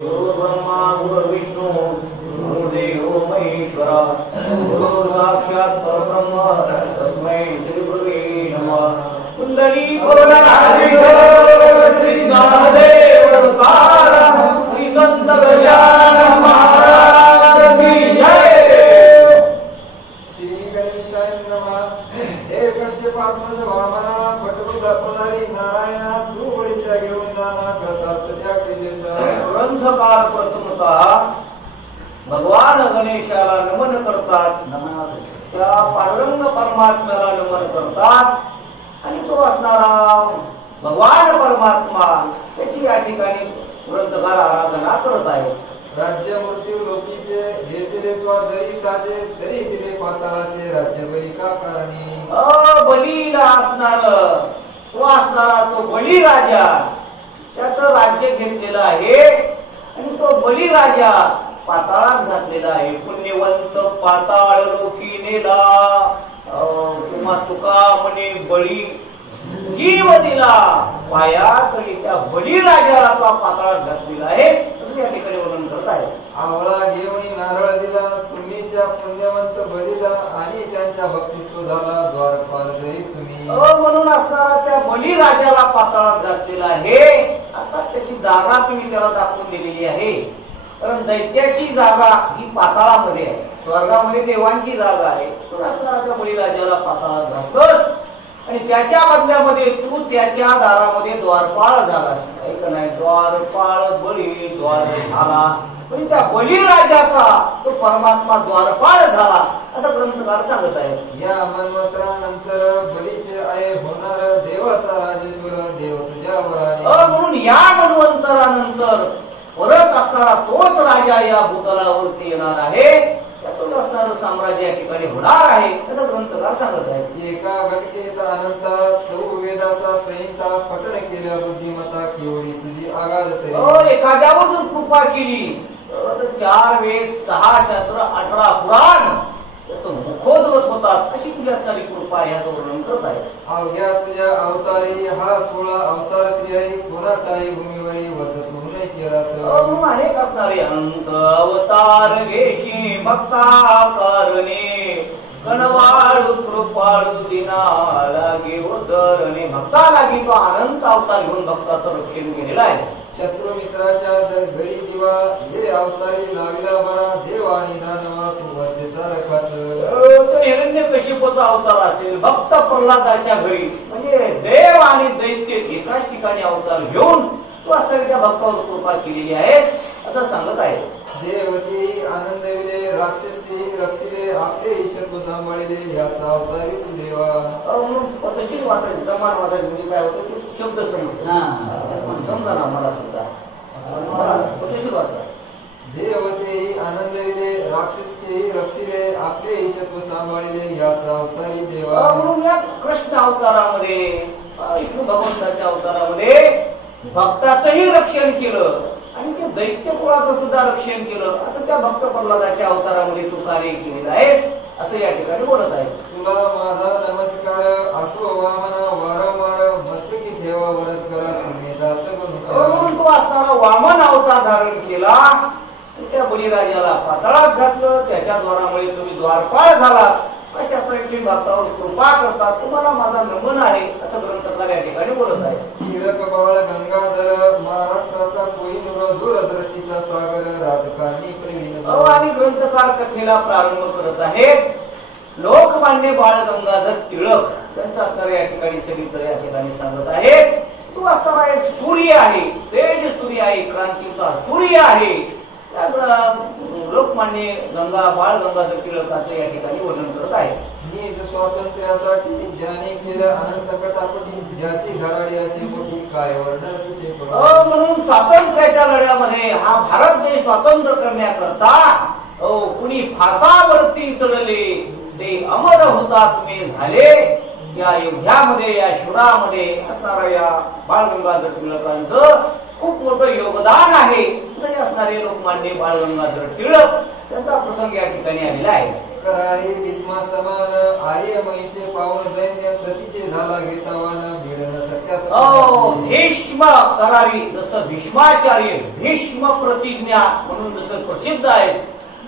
गुरु ब्रह्मा गुरु विष्णू गुरुदेव महेश्वरा गुरु साक्षात परब्रह्म तस्मै श्री गुरुवे नमः। कुंडली श्री महादेव तुकाराम श्री संत गजानन महाराज की जय। श्री गणेशाय नमः। हे कश्यपात्मज वामना भटवृद्ध पुजारी नारायणा तू बळीच्या घेऊन जाना करता तुझ्या केलेसा ग्रंथकार प्रथमतः भगवान गणेशाला नमन करतात, त्या पांडुरंग परमात्म्याला नमन करतात आणि तो असणारा भगवान परमात्मा त्याची या ठिकाणी ग्रंथकार आराधना करत आहे। राज्य मृत्यू लोकीचे घेतले तो जरी साजे तरी दिले पाताळाचे राज्य बळी का कारणी बलीला असणारा तो बळी राजा त्याचं राज्य घेतलेलं आहे आणि तो बळी राजा पाताळात घातलेला आहे। पुण्यवंत पाताळ लोकी नेला तुम्हा तुका म्हणे बळी जीव दिला पाया तरी त्या बळी राजाला तो पाताळात घातलेला आहे असं या ठिकाणी वर्णन करत आहे। आवळा घेऊन नारळ दिला तुम्ही त्या पुण्यवंत बळीला आणि त्यांच्या भक्तिस्व झाला द्वारपाल जरी तुम्ही म्हणून असणारा त्या बळी राजाला पाताळात घातलेला आहे। आता त्याची जागा तुम्ही त्याला दाखवून दिलेली आहे, कारण दैत्याची जागा ही पाताळामध्ये आहे, स्वर्गामध्ये देवांची जागा आहे। तो असणारा त्या बळी राजाला पाताळात घालतोस आणि त्याच्या बदल्यामध्ये तू त्याच्या दारामध्ये द्वारपाळ झालास, ऐक नाही द्वारपाळ बळी द्वार झाला म्हणजे त्या बळी राजाचा तो परमात्मा द्वारपाळ झाला असं ग्रंथकार सांगत आहे। या मन्वंतरानंतर बळीचे आहे होणार देवाचा राजेश्वर देव तुझ्यावर म्हणून या मन्वंतरानंतर परत असणारा तोच राजा या भूतलावरती येणार आहे, त्यातून असणारं साम्राज्य या ठिकाणी होणार आहे असं ग्रंथकार सांगत आहे। एका घटकेचा अनंत चौवेदाचा संहिता पठण केल्या बुद्धिमत्ता केवढी तुझी आगाध एखाद्यावर जर कृपा केली तर 4 वेद 6 शास्त्र 18 पुराण त्याचं मुखोद्गत होतात अशी तुझी असणारी कृपा याचं वर्णन करत आहे। अवघ्या तुझ्या अवतारी हा 16 अवतार श्रीहरी कोणाचाही भूमीवरी वदत नाही केला तर अनेक असणारे अनंत अवतार घेशी भक्ता कारणे कणवाळू कृपाळू दिना लागे उदरणे भक्ता लागी तो अनंत अवतार घेऊन भक्ताचं रक्षण केलेलं आहे। शत्रु मित्राच्या घरी दिवा हे अवतारी लाविला बरा देव आणि दानवा तू मध्ये सारखाच तो हिरण्यकशिपूचा अवतार असेल, भक्त प्रल्हादाच्या घरी म्हणजे देव आणि दैत्य एकाच ठिकाणी अवतार घेऊन तू असणारी त्या भक्तावर कृपा केलेली आहेस असं सांगत आहे। देवती आनंदविले राक्षसी रक्षिले आपले ईश्वर सांभाळले याचा अवतारी तू देवा म्हणून तशीच वाचायची प्रमाण वाचायची म्हणजे काय होतं की शब्द समजा ना मला सुद्धा तशीच वाचा देवते आनंदविले राक्षसी रक्षिले आपले ईश्वर सांभाळले याचा अवतारी देवा म्हणून या कृष्ण अवतारामध्ये विष्णू भगवंताच्या अवतारामध्ये भक्ताचंही रक्षण केलं आणि ते दैत्य कुळाचं सुद्धा रक्षण केलं असं त्या भक्त प्रल्हादाच्या अवतारामध्ये तू कार्य केलेलं आहेस असं या ठिकाणी बोलत आहे। तुला माझा नमस्कार असो वामना वारंवार मस्तकी ठेवा वरद करा तुम्ही दास म्हणून तो असताना वामन अवतार धारण केला त्या बळीराजाला पाताळात घातलं, त्याच्या द्वारामुळे तुम्ही द्वारपाळ झालात अशा तऱ्हेची भक्तावर कृपा करतात, तुम्हाला माझा नमन आहे असं ग्रंथकार या ठिकाणी बोलत आहे। टिळक बाळ गंगाधर महाराष्ट्राचा कोहिनूर दूरदृष्टीचा सागर राजकारणी प्रवीण आणि ग्रंथकार कथेला प्रारंभ करत आहेत। लोकमान्य बाळ गंगाधर टिळक त्यांचं असणारे या ठिकाणी चरित्र या ठिकाणी सांगत आहेत। तो असणारा एक सूर्य आहे, तेज सूर्य आहे, क्रांतीचा सूर्य आहे, लोकमान्य बाळ गंगाधर टिळकाचं या ठिकाणी वर्णन करत आहे। नीज स्वातंत्र्यासाठी ज्याने केलं अनंत कटापटी ज्याची धडाडी असे मोठी काय वर्णन तुझे म्हणून स्वातंत्र्याच्या लढ्यामध्ये हा भारत देश स्वातंत्र्य करण्याकरता कुणी फासावरती चढले ते अमर हुतात्मे झाले। या युद्धामध्ये या शूरामध्ये असणाऱ्या या बाळ गंगाधर टिळकांचं खूप मोठं योगदान आहे असणारे लोकमान्य बाळ गंगाधर टिळक त्यांचा प्रसंग या ठिकाणी आलेला आहे। करारी भीष्मा समान आर्य मईचे पावन दैन्य सतीचे झाला घेतावान मिळण सत्यात भीष्म करारी, जसं भीष्माचार्य भीष्म प्रतिज्ञा म्हणून जसं प्रसिद्ध आहे,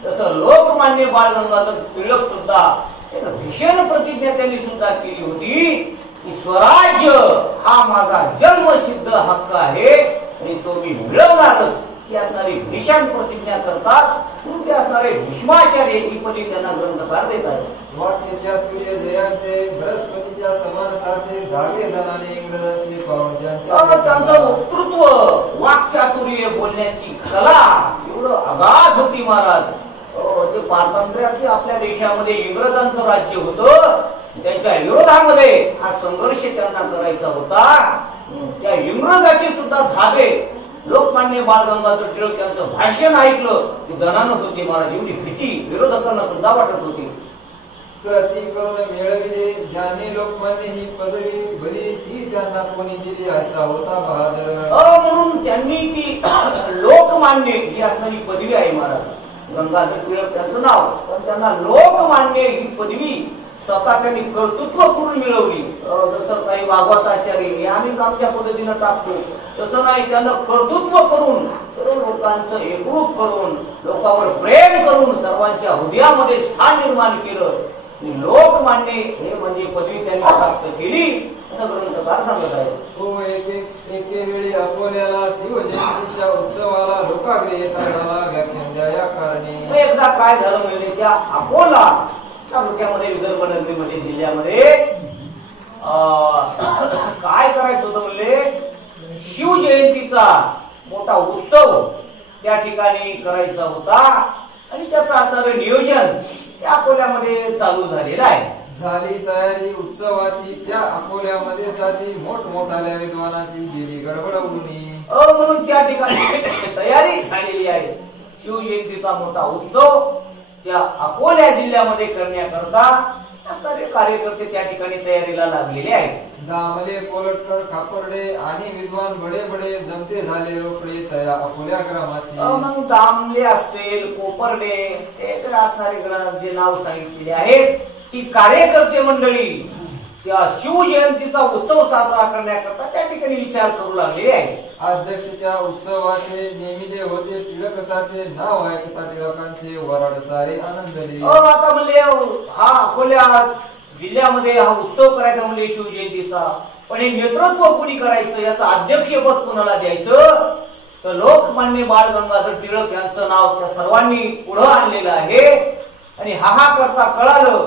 तसं लोकमान्य बाळ गंगाधर टिळक सुद्धा एक भीषण प्रतिज्ञा त्यांनी सुद्धा केली होती की स्वराज्य हा माझा जन्मसिद्ध हक्क आहे आणि तो मी मिळवणारच, ही असणारी भीषण प्रतिज्ञा करतात. म्हणून ते असणारे भीष्माचार्य ही पदवी त्यांना ग्रंथकार देत आहेत. वाक्याच्या तुल्य जयांचे बृहस्पतीच्या समान साचे धागे धनाने इंग्रजांचे पावन त्यांचं वक्तृत्व, वाक्चातुर्य, बोलण्याची कला एवढं अगाध होती महाराज. ते पारतंत्र्यात आपल्या देशामध्ये इंग्रजांचं राज्य होतं, त्यांच्या विरोधामध्ये हा संघर्ष त्यांना करायचा होता. त्या इंग्रजाचे सुद्धा धागे लोकमान्य बाळ गंगाधर टिळक यांचं भाषण ऐकलं की दणानत होती महाराज. एवढी भीती विरोधकांना सुद्धा वाटत होती. प्रति करून मिळविले ज्यांनी लोकमान्य ही पदवी भली ती त्यांना कोणी दिली असा होता बहादर. म्हणून त्यांनी ती लोकमान्य ही असणारी पदवी आहे महाराज. गंगाधर टिळक त्यांचं नाव, पण त्यांना लोकमान्य ही पदवी स्वतः त्यांनी कर्तृत्व करून मिळवली. जसं काही भागवताचार्य आम्हीच आमच्या पद्धतीनं टाकतो तसं नाही, त्यांना कर्तृत्व करून सर्व लोकांचं एकरूप करून लोकांवर प्रेम करून सर्वांच्या हृदयामध्ये स्थान निर्माण केलं. लोकमान्य हे म्हणजे पदवी त्यांनी प्राप्त केली असं ग्रंथकार सांगत आहे. हो एके वेळी अकोल्याला शिवजयंतीच्या उत्सवाला लोकाग्रे येता झाला व्याख्यान द्या या कारणे. एकदा काय झालं म्हणजे त्या अकोला तालुक्यामध्ये विदर्भ नगरीमध्ये जिल्ह्यामध्ये काय करायचं होतं म्हणजे शिवजयंतीचा मोठा उत्सव त्या ठिकाणी करायचा होता आणि त्याचं असणारं नियोजन त्या अकोल्यामध्ये चालू झालेलं आहे. झाली तयारी उत्सवाची त्या अकोल्यामध्ये साची मोठमोठाल्या विद्वानाची गेली गडबडवून. म्हणून त्या ठिकाणी तयारी झालेली आहे. शिवजयंतीचा मोठा उत्सव त्या अकोल्या जिल्ह्यामध्ये करण्याकरता असणारे कार्यकर्ते त्या ठिकाणी तयारीला लागलेले आहेत. दामले कोलटकर खापर्डे आणि विद्वान बडे बडे जमते झाले रोकडे तया अकोल्या ग्रामाशी. मग दामले असतील, कोपर्डे हे तर असणारे जे नाव सांगितलेले आहेत ती कार्यकर्ते मंडळी त्या शिवजयंतीचा उत्सव साजरा करण्याकरता त्या ठिकाणी विचार करू लागलेले आहे. अध्यक्षच्या उत्सवाचे नेमिले होते टिळकसाचे नाव ऐकता टिळकांचे वराड सारे आनंदले. आता म्हणले हा अकोल्या जिल्ह्यामध्ये हा उत्सव करायचा म्हणजे शिवजयंतीचा, पण हे नेतृत्व कोणी करायचं, याचं अध्यक्षपद कोणाला द्यायचं, तर लोकमान्य बाळ गंगाधर टिळक यांचं नाव त्या सर्वांनी पुढे आणलेलं आहे. आणि हा करता कळालं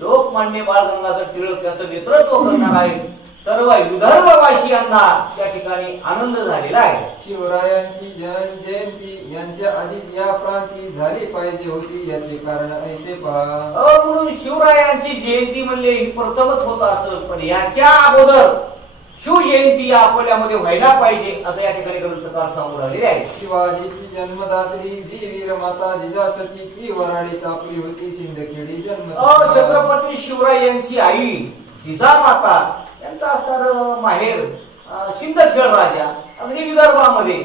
लोकमान्य बाळ गंगाधर टिळक यांचं नेतृत्व करणार आहेत. सर्व विदर्भवासियांना त्या ठिकाणी आनंद झालेला आहे. शिवरायांची जयंती यांच्या आधीच या प्रांती झाली पाहिजे होती, याचे कारण ऐसे पहा. म्हणून शिवरायांची जयंती म्हणले ही प्रथमच होत असेल, पण याच्या अगोदर शिवजयंती या अकोल्यामध्ये व्हायला पाहिजे असं या ठिकाणी ग्रंथकार सांगू राहिले आहे. शिवाजीची जन्मदात्री जी वीरमाता जिजासती ती वराडी चापली होती सिंदखेडी जन्म. छत्रपती शिवराय यांची आई जिजामाता यांचा असणार माहेर सिंदखेड राजा अगदी विदर्भामध्ये,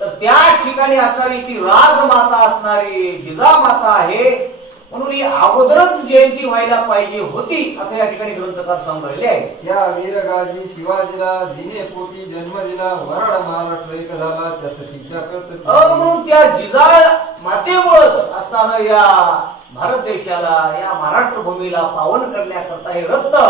तर त्या ठिकाणी असणारी ती राजमाता असणारी जिजामाता आहे. म्हणून ही अगोदरच जयंती व्हायला पाहिजे होती असं या ठिकाणी ग्रंथकार सांगून राहिले आहे. या वीरगाजी शिवाजीला जिने पोटी जन्म दिला वराड महाराष्ट्र एक झाला त्यासाठीच्या कर्तव्य. म्हणून त्या जिजा मातेमुळेच असणारं या भारत देशाला या महाराष्ट्र भूमीला पावन करण्याकरता हे रत्न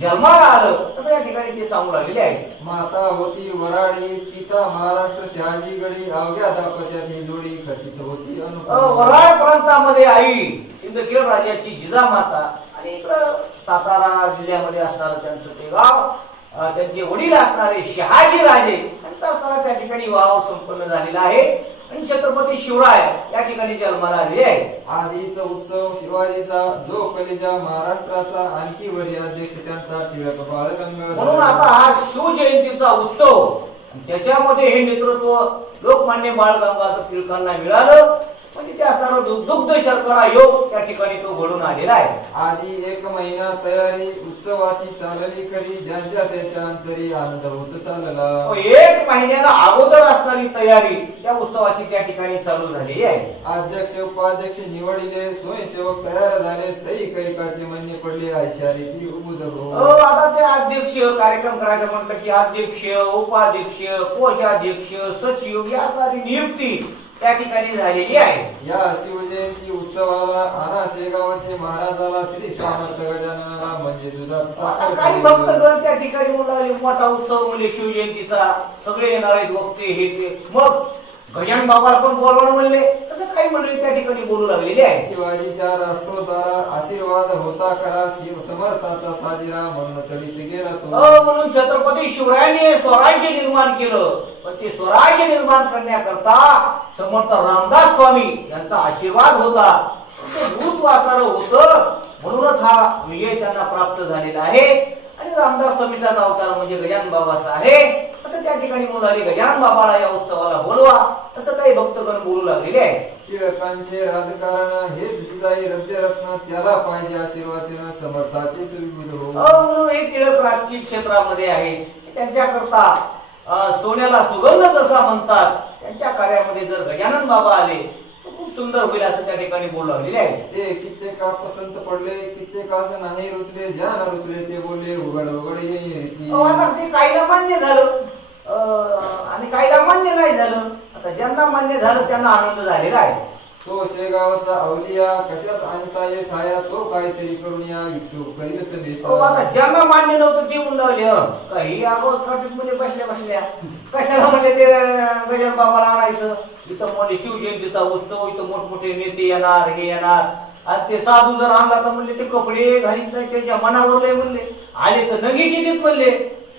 जन्माला आलं असं या ठिकाणी ते सांगून राहिलेले आहे. माता होती वराडी पिता महाराष्ट्र शहाजीगडी अवघ्या दापत्यात ही जोडी खचित होती. वराड प्रांतामध्ये आई सिंदखेड राजाची जिजामाता आणि इकडं सातारा जिल्ह्यामध्ये असणारं त्यांचं ते गाव, त्यांचे वडील असणारे शहाजी राजे यांचा असणारा त्या ठिकाणी विवाह संपन्न झालेला आहे आणि छत्रपती शिवराय या ठिकाणी जन्माला आलेले आहे. आधीचा उत्सव शिवाजीचा जो कलेजा महाराष्ट्राचा आणखी वरी अध्यक्ष त्यांचा टिळक बाळगंगाधर. म्हणून आता हा शिवजयंतीचा उत्सव त्याच्यामध्ये हे नेतृत्व लोकमान्य बाळ गंगाधर टिळकांना मिळालं. म्हणजे ते असणारा दुग्ध शर्करा योग त्या ठिकाणी तो घडून आलेला आहे. आधी 1 महिना तयारी उत्सवाची चालली खरी, ज्यांच्या त्याच्या अंतरी आनंद होत चालला. 1 महिन्याला अगोदर असणारी तयारी त्या उत्सवाची त्या ठिकाणी चालू झालेली आहे. अध्यक्ष उपाध्यक्ष निवडले, स्वयंसेवक तयार झाले, तै कैकाचे म्हणणे पडले, ऐशारी ती उबुद हो. आता ते अध्यक्ष कार्यक्रम करायचं म्हटलं की अध्यक्ष उपाध्यक्ष कोषाध्यक्ष सचिव या सारी नियुक्ती त्या ठिकाणी झालेली आहे. या शिवजयंती उत्सवाला आणा शेगावचे महाराजाला श्री स्वामर्थ गजाननाला म्हणजे दुधात काही भक्तगण त्या ठिकाणी बोलावले, मोठा उत्सव म्हणजे शिवजयंतीचा, सगळे येणार आहेत वक्ते हे ते. मग गजानन बाबाला पण बोलवणं म्हणले, तसं काही मंडळी त्या ठिकाणी बोलू लागलेली आहे. शिवाजीच्या राष्ट्रोद्धारा आशीर्वाद होता खरा, शिव समर्थाचा साजिरा म्हणून तडीस गेला तो. म्हणून छत्रपती शिवरायांनी स्वराज्य निर्माण केलं, पण ते स्वराज्य निर्माण करण्याकरता समर्थ रामदास स्वामी यांचा आशीर्वाद होता, भूत वाचार होतं, म्हणूनच हा विजय त्यांना प्राप्त झालेला आहे. आणि रामदास स्वामीचाच अवतार म्हणजे गजानन बाबाचा आहे, असं त्या ठिकाणी म्हणाले. गजानन बाबाला या उत्सवाला बोलवा, असं काही भक्तगण बोलू लागलेले आहे. टिळकांचे राजकारण हेच जिजाई रद्यरत्न, त्याला पाहिजे आशीर्वाद समर्थाचेच विविध हो. म्हणून हे टिळक राजकीय क्षेत्रामध्ये आहे, त्यांच्याकरता सोन्याला सुगंध जसा म्हणतात, त्यांच्या कार्यामध्ये जर गजानन बाबा आले खूप सुंदर होईल असं त्या ठिकाणी बोलू लागलेले आहे. ते कित्येक पसंत पडले, कित्येक असं नाही रुचले, ज्या न रुचले ते बोलले उघड उघड येईल. आता ते काहीला मान्य झालं आणि काहीला मान्य नाही झालं. आता ज्यांना मान्य झालं त्यांना आनंद झालेला आहे. तो शेगावचा अवलिया कशाच आणता ये ठाया, तो काहीतरी करून या इच्छुक कैलस. आता ज्यांना मान्य नव्हतं ते म्हणून काही अगोदर ट्रॅफिक मध्ये बसल्या बसल्या कशाला म्हणजे ते गजानन बाबाला आणायचं. इथं म्हणजे शिवजयंतीचा उत्सव, इथं मोठमोठे नेते येणार, हे येणार, आणि ते साधू जर आणला तर म्हणले ते कपडे घालीत नाही, त्यांच्या मनावर नाही म्हणले, आले तर नगीच येत म्हणले,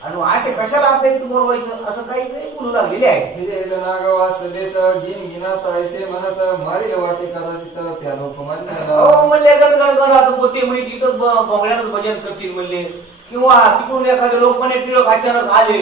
आणि असे कशाला आपल्या इथे बोलवायचं, असं काही काही बोलू लागलेले आहे. नागवास देत गिन गिनात ऐसे म्हणत मारी वाटे करा त्या लोक म्हणले गणगण पोते म्हणे तिथं बोगड्यानंच भजन करतील म्हणले, किंवा तिकडून एखादे लोक म्हणे टिळक अचानक आले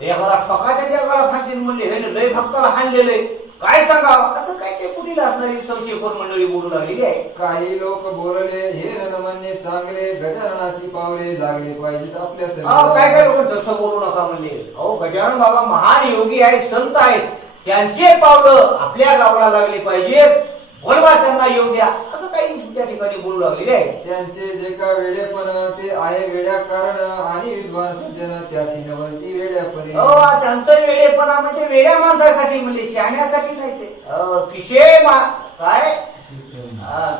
एखादा फकाच्या जगाला खातील म्हणले, हे लय भक्ताला हाणलेले, काय सांगावं, असं काय ते कुठील असणारी संशयपर मंडळी बोलू लागलेली आहे. काही लोक बोलले हे रणमान्य चांगले, गजाननाची पावले लागले पाहिजेत आपल्या. काय काय लोक तसं बोलू नका म्हणले. अहो गजानन बाबा महान योगी आहेत, संत आहेत, त्यांचे पावलं आपल्या गावाला लागले पाहिजेत, बोलवा त्यांना येऊ द्या, असं काही त्या ठिकाणी बोलू लागलेले आहे. त्यांचे जे का वेडेपण ते आहे वेड्या कारण, आणि विद्वान सज्जन त्याशी नवलती वेड्यापरी. त्यांचं वेडेपणा म्हणजे वेड्या माणसासाठी म्हणले, शहाण्यासाठी नाही. ते काय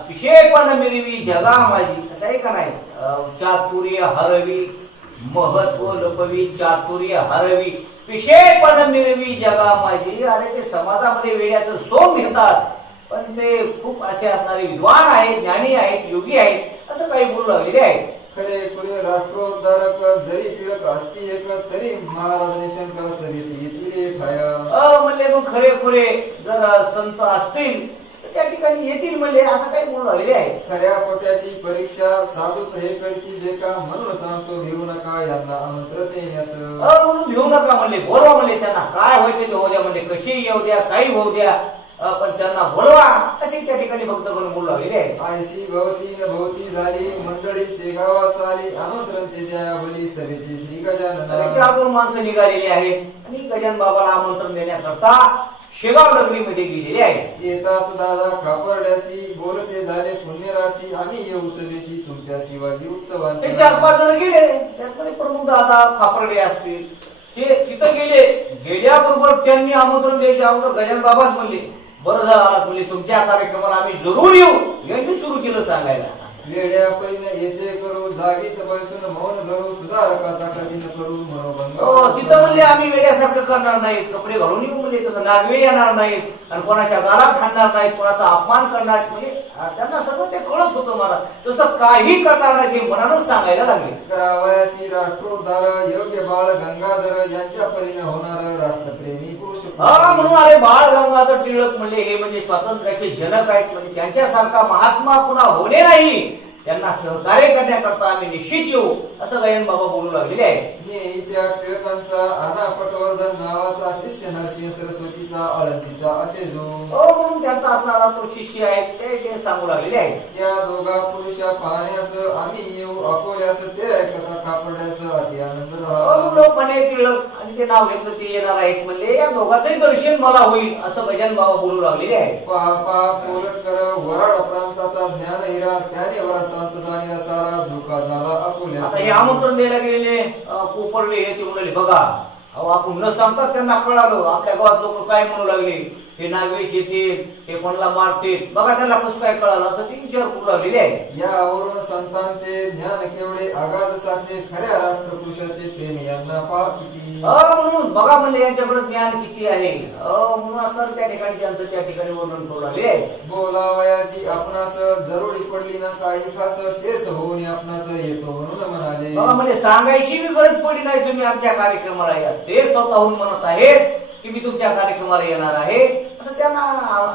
पिशेपण मिरवी जगा माझी, असं आहे का नाही. चातुर्य हरवी महत्व लपवी, चातुर्य हरवी पिशेपण मिरवी जगा माझी. अरे ते समाजामध्ये वेड्याचं सोंग घेतात, पण ते खूप असे असणारे विद्वान आहेत, ज्ञानी आहेत, योगी आहेत, असं काही बोलू लागलेले आहे. खरे खुरे राष्ट्रोद्धारक जरी टिळक असती एक, तरी महाराज शंकर सरीस येतील ठाया. म्हणले मग खरे खुरे जर संत असतील तर त्या ठिकाणी येतील म्हणले, असं काही बोलू लागलेले आहे. खऱ्या खोट्याची परीक्षा साधूच हे करतील जे का, म्हणून सांगतो भिवू नका यांना आमंत्रण येण्यास. म्हणून भिवू नका म्हणले, बोलवा म्हणले, त्यांना काय व्हायचं ते होऊ द्या म्हणले, कशी येऊ द्या, काही होऊ द्या, पण त्यांना बोलवा, असे त्या ठिकाणी भक्तगण बोलू लागलेले आहे. आयशी भवती न भवती झाली मंडळी शेगावास आली, आमंत्रण ते द्या भली सभेची श्री गजानन. 4 माणसं निघालेली आहेत आणि गजानन बाबाला आमंत्रण देण्याकरता शेगाव नगरीमध्ये गेलेले आहेत. येतात दादा खापर्ड्याशी बोलते झाले पुण्यराशी, आम्ही येऊ सभेशी तुमच्या शिवाजी उत्सवात. 4-5 जण गेले, त्यामध्ये प्रमुख दादा खापर्डे असतील, ते तिथं गेले. गेल्याबरोबर त्यांनी आमंत्रण द्यायचे अगोदर गजानन बाबाच म्हणले, बरं झालं म्हणजे तुमच्या कार्यक्रमाला आम्ही जरूर येऊ, यांनी सुरू केलं सांगायला. वेड्या परीने येते करू, जागीच बसून मौन धरू, सुधारकाचा कधी न करू मनोभंग. तिथं म्हणले आम्ही वेड्यासारखं करणार नाहीत, कपडे घालून येऊ म्हणले, तसं नागवे येणार नाहीत, आणि कोणाच्या गालात हाणणार नाहीत, कोणाचा अपमान करणार, म्हणजे त्यांना सगळं ते कळत होतं मला, तसं काही करणार नाही ते मनानच सांगायला लागले. करावयासी राष्ट्रोद्धार योग्य बाळ गंगाधर यांच्या परीने होणार राष्ट्रप्रेमी पुरुष. म्हणून अरे बाळ गंगाधर टिळक म्हणले हे म्हणजे स्वातंत्र्याचे जनक आहेत, म्हणजे त्यांच्यासारखा महात्मा पुन्हा होणे नाही, त्यांना सहकार्य करण्याकरता आम्ही निश्चित येऊ असं गजानन बाबा बोलू लागलेले आहेत. स्नेही त्या टिळकांचा आना पटवर्धन नावाचा शिष्य नरसिंह सरस्वतीचा आळंदीचा असे जो म्हणून त्यांचा असणारा तो शिष्य आहे ते सांगू लागलेले आहेत. त्या दोघा पुरुषा पाहण्यास आम्ही येऊ अकोल्यास ते ऐकता कापड्यास अति आनंद लोक म्हणे टिळक आणि ते नाव घेतलं ते येणार आहेत म्हणले या दोघांचंही दर्शन मला होईल असं गजानन बाबा बोलू लागलेले आहेत. पहा पोलटकर वराड प्रांताचा ज्ञान हिरा त्याने वरातांत जाणीला सारा धोका झाला अकोल्या. आता हे आमंत्रण द्यायला गेलेले कोपरले हे ते म्हणाले बघा अहो आपण न सांगतात त्यांना कळालं आपल्या गावात लोक काय म्हणू लागले हे नागवेश येतील हे कोणाला मारतील बघा त्यांना कसं काय कळालं असं ते विचार करू लागलेले आहे. यावरून संतांचे ज्ञान केवढे अगाध साचे खऱ्या राष्ट्रपुरुषाचे प्रेम यांना पार किती म्हणून बघा म्हणले यांच्याकडे ज्ञान किती आहे म्हणून असणार त्या ठिकाणी त्यांचं त्या ठिकाणी वर्णन करू लागले. बोलावयाची आपणास जरुरी पडली ना काही खास तेच होऊन आपणास येतो म्हणून म्हणाले. बघा म्हणजे सांगायची बी गरज पडली नाही तुम्ही आमच्या कार्यक्रमाला या ते स्वतःहून म्हणत आहेत की मी तुमच्या कार्यक्रमाला येणार आहे असं त्यांना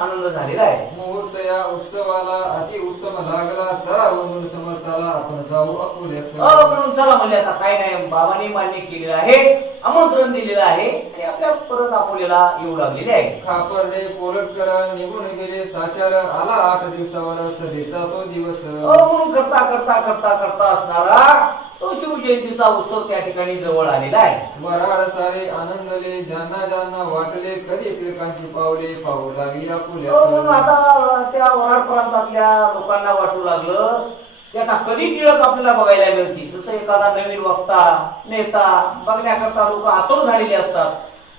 आनंद झालेला आहे. मुहूर्त या उत्सवाला अति उत्तम लागला चला म्हणून समर्थाला आपण जाऊ अकोल्यास. म्हणून चला म्हणले आता काय नाही बाबांनी मान्य केलेलं आहे आमंत्रण दिलेलं आहे आणि आपल्या परत अकोल्याला येऊ लागलेले आहे. खापर्डे पोलटकर निघून गेले साचार आला 8 दिवसावर सभेचा तो दिवस. म्हणून करता करता करता करता असणारा तो शिवजयंतीचा उत्सव त्या ठिकाणी जवळ आलेला आहे. वराड सारे आनंदले ज्यांना ज्यांना वाटले कधी टिळकांची पावले पाहू लागली अकोल्यात. म्हणून आता त्या वराड प्रांतातल्या लोकांना वाटू लागलं की आता कधी टिळक आपल्याला बघायला मिळतील. जसं एखादा नवीन वक्ता नेता बघण्याकरता लोक आतुर झालेले असतात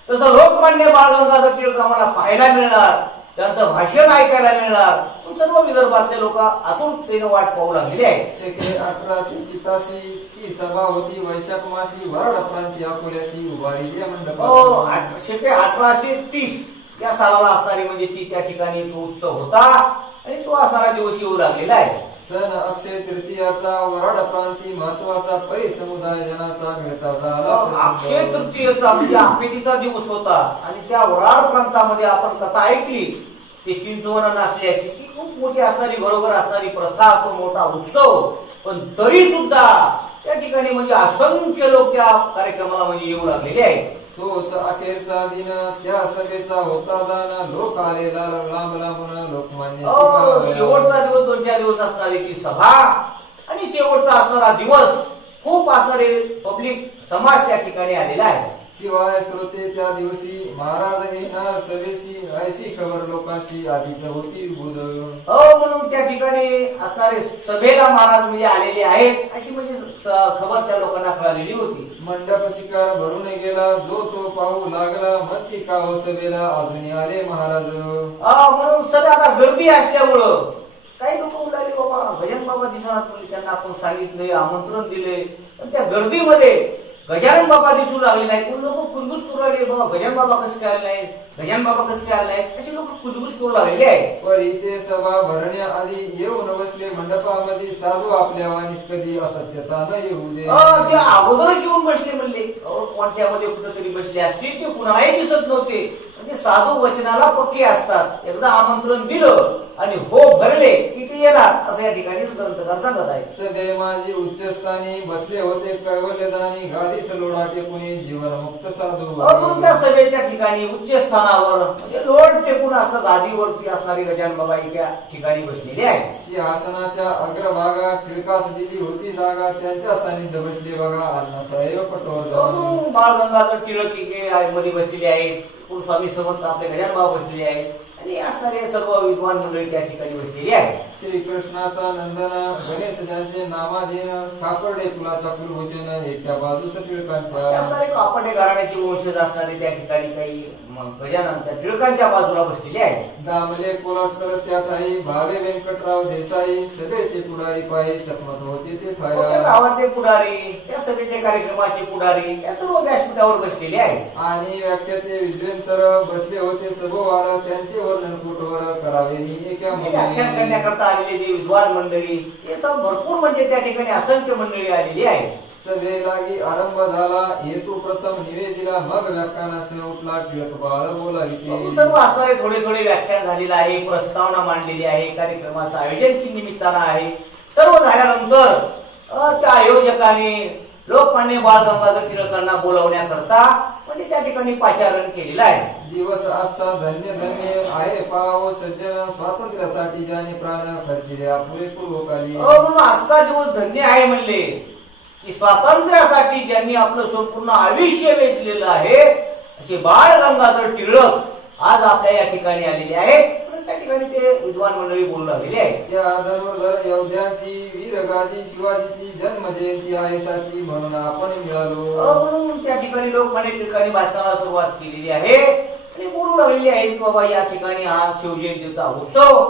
तसं लोकमान्य बाळ गंगाधर टिळक आम्हाला पाहायला मिळणार त्यांचं भाषण ऐकायला मिळणार सर्व विदर्भातले लोक आतुरतेने वाट पाहू लागलेले आहेत. शेकडे 1883 ती सभा होती वैशाख मासी वराड प्रांती अकोल्याची उभारली मंडप. शेकडे 1830 या सालाला असणारी म्हणजे ती त्या ठिकाणी तो उत्सव होता आणि तो असणारा दिवस येऊ लागलेला आहे. सन अक्षय तृतीयाचा वराड प्रांती महत्वाचा परिसमुदाय जनाचा मिळता झाला. अक्षय तृतीयेचा म्हणजे आपेटीचा दिवस होता आणि त्या वराड प्रांतामध्ये आपण कथा ऐकली ते चिंचवण नाचल्याची ती खूप मोठी असणारी घरोघर असणारी प्रथा तो मोठा उत्सव पण तरी सुद्धा त्या ठिकाणी म्हणजे असंख्य लोक त्या कार्यक्रमाला म्हणजे येऊ लागलेले आहेत. तोच अखेरचा दिन त्या सभेचा होता जाना लोक आले लांब लांबून लोकमान्य. शेवटचा दिवस 2-4 दिवस असणारी ती सभा आणि शेवटचा असणारा दिवस खूप असणारे पब्लिक समाज त्या ठिकाणी आलेला आहे. शिवाय श्रोते त्या दिवशी महाराज येणार सभेशी ऐशी खबर लोकांची आधीच होती बोलवून. म्हणून त्या ठिकाणी असणारे सभेला महाराज म्हणजे आलेले आहेत अशी म्हणजे खबर त्या लोकांना कळालेली होती. मंडप शिकार भरून गेला जो तो पाहू लागला म्हणती का हो सभेला अजून आले महाराज. म्हणून सगळं आता गर्दी असल्यामुळं काही लोक उडाले बाबा गजानन बाबा दिसणार त्यांना आपण सांगितले आमंत्रण दिले पण त्या गर्दीमध्ये गजानन बाबा दिसू लागले नाही. कोण लोक कुजबुज करू लागले बाबा गजानन बाबा कसं काय आले नाहीत गजानन बाबा कसं काय आले नाहीत असे लोक कुजबुज करू लागलेले आहेत. पर इथे सभा भरण्याआधी येऊन बसले मंडपामध्ये साधू आपल्या वाणीस कधी असत्यता न येऊ दे. ते अगोदरच येऊन बसले म्हणले कोणत्यामध्ये कुठेतरी बसले असतील ते कुणालाही दिसत नव्हते. म्हणजे साधू वचनाला पक्के असतात एकदा आमंत्रण दिलं आणि हो भरले की ते येणार असं या ठिकाणी ग्रंथकार सांगत आहे. सभे माझी उच्चस्थानी बसले होते कैवल्यदानी गादीस लोढा टेकुनी जीवनमुक्त साधू. त्या सभेच्या ठिकाणी उच्च स्थानावर म्हणजे लोड टेकून असं गादीवरती असणारी गजानन बाबा त्या ठिकाणी बसलेले आहेत. सिंहासनाच्या अग्रभागात टिळकास दिली होती जागा त्यांच्या सानिध्य बसले बघा अण्णासाहेब पटवर्धन. बाळ गंगाधर टिळक मध्ये बसलेले आहेत. स्वामी समर्थ आपले गजानन बाबा बसलेले आहेत आणि असणारे सर्व विद्वान मंडळी त्या ठिकाणी बसलेली आहे. श्रीकृष्णाचा नंदन गणेश ज्यांचे नामाधीन कापडे कुलाचा कुलभूषण एका बाजूस टिळकांच्या कापडे घराण्याचे वंशज असणारे त्या ठिकाणी काही गजानन त्या टिळकांच्या बाजूला बसलेले आहेत. दामले कोल्हाटकर त्या काही भावे व्यंकटराव देसाई सभेचे पुढारी पायी चकमक होते ते गावातले पुढारी त्या सभेच्या कार्यक्रमाचे पुढारी त्या सर्व व्यासपीठावर बसलेले आहेत. आणि व्याख्याते विद्वेंतर बसले होते सभोवार त्यांचे वर्णन कुठवर करावे व्याख्यान करण्याकरता आलेले जे विद्वान मंडळी हे सर्व भरपूर म्हणजे त्या ठिकाणी असंख्य मंडळी आलेली आहे. सभेलागी आरंभ झाला हेतू प्रथम निवेदिला मग व्याख्यानास उठला टिळक बाळ बोलाविते. सर्व असणारे थोडे थोडे व्याख्यान झालेलं आहे प्रस्तावना मांडलेली आहे कार्यक्रमाचं आयोजन की निमित्तानं आहे सर्व झाल्यानंतर त्या आयोजकांनी लोकमान्य बाळ गंगाधर टिळकांना बोलवण्याकरता म्हणजे त्या ठिकाणी पाचारण केलेलं आहे. दिवस आजचा धन्य धन्य आहे पाव सज्जन स्वातंत्र्यासाठी ज्याने प्राण खर्चिले पुरेपूर्वकाली. म्हणून आजचा दिवस धन्य आहे म्हणले की स्वातंत्र्यासाठी ज्यांनी आपलं संपूर्ण आयुष्य वेचलेलं आहे असे बाळ गंगाधर टिळक आज आपल्या या ठिकाणी आलेले आहेत. त्या ठिकाणी ते विद्वान मंडळी बोलू लागलेले आहेत. त्या धनुर्धर योद्ध्याची वीरगाजी शिवाजीची जन्म जयंती आहे साची म्हणून आपण मिळालो. म्हणून त्या ठिकाणी लोकमान्य टिळकांनी भाषणाला सुरुवात केलेली आहे आणि बोलू लागलेली आहे की बाबा या ठिकाणी हा शिवजयंतीचा उत्सव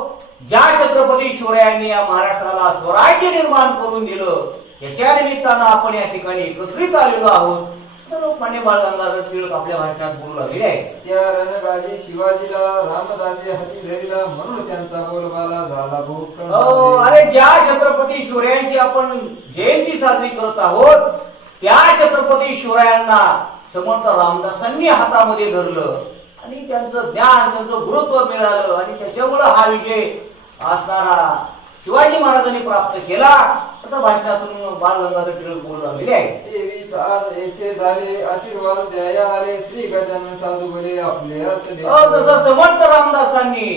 ज्या छत्रपती शिवरायांनी या महाराष्ट्राला स्वराज्य निर्माण करून दिलं याच्या निमित्तानं आपण या ठिकाणी एकत्रित आलेलो आहोत. लोकमान्य बाळ गंगाधर टिळक आपल्या भाषणात बोलू लागले आहे. त्या रणगाजी शिवाजीला रामदासी हाती धरिला म्हणून त्यांचा बोलबाला झाला भूक. अरे ज्या छत्रपती शिवरायांची आपण जयंती साजरी करत आहोत त्या छत्रपती शिवरायांना समर्थ रामदासांनी हातामध्ये धरलं आणि त्यांचं ज्ञान त्यांचं गुरुत्व मिळालं आणि त्याच्यामुळे हा विजय असणारा शिवाजी महाराजांनी प्राप्त केला असं भाषणातून बाळ गंगाधर टिळक बोलू लागलेले आहे. तेवीस आज याचे झाले आशीर्वाद द्याया आले श्री गजानन साधू बरे आपले असले. जसं समर्थ रामदासांनी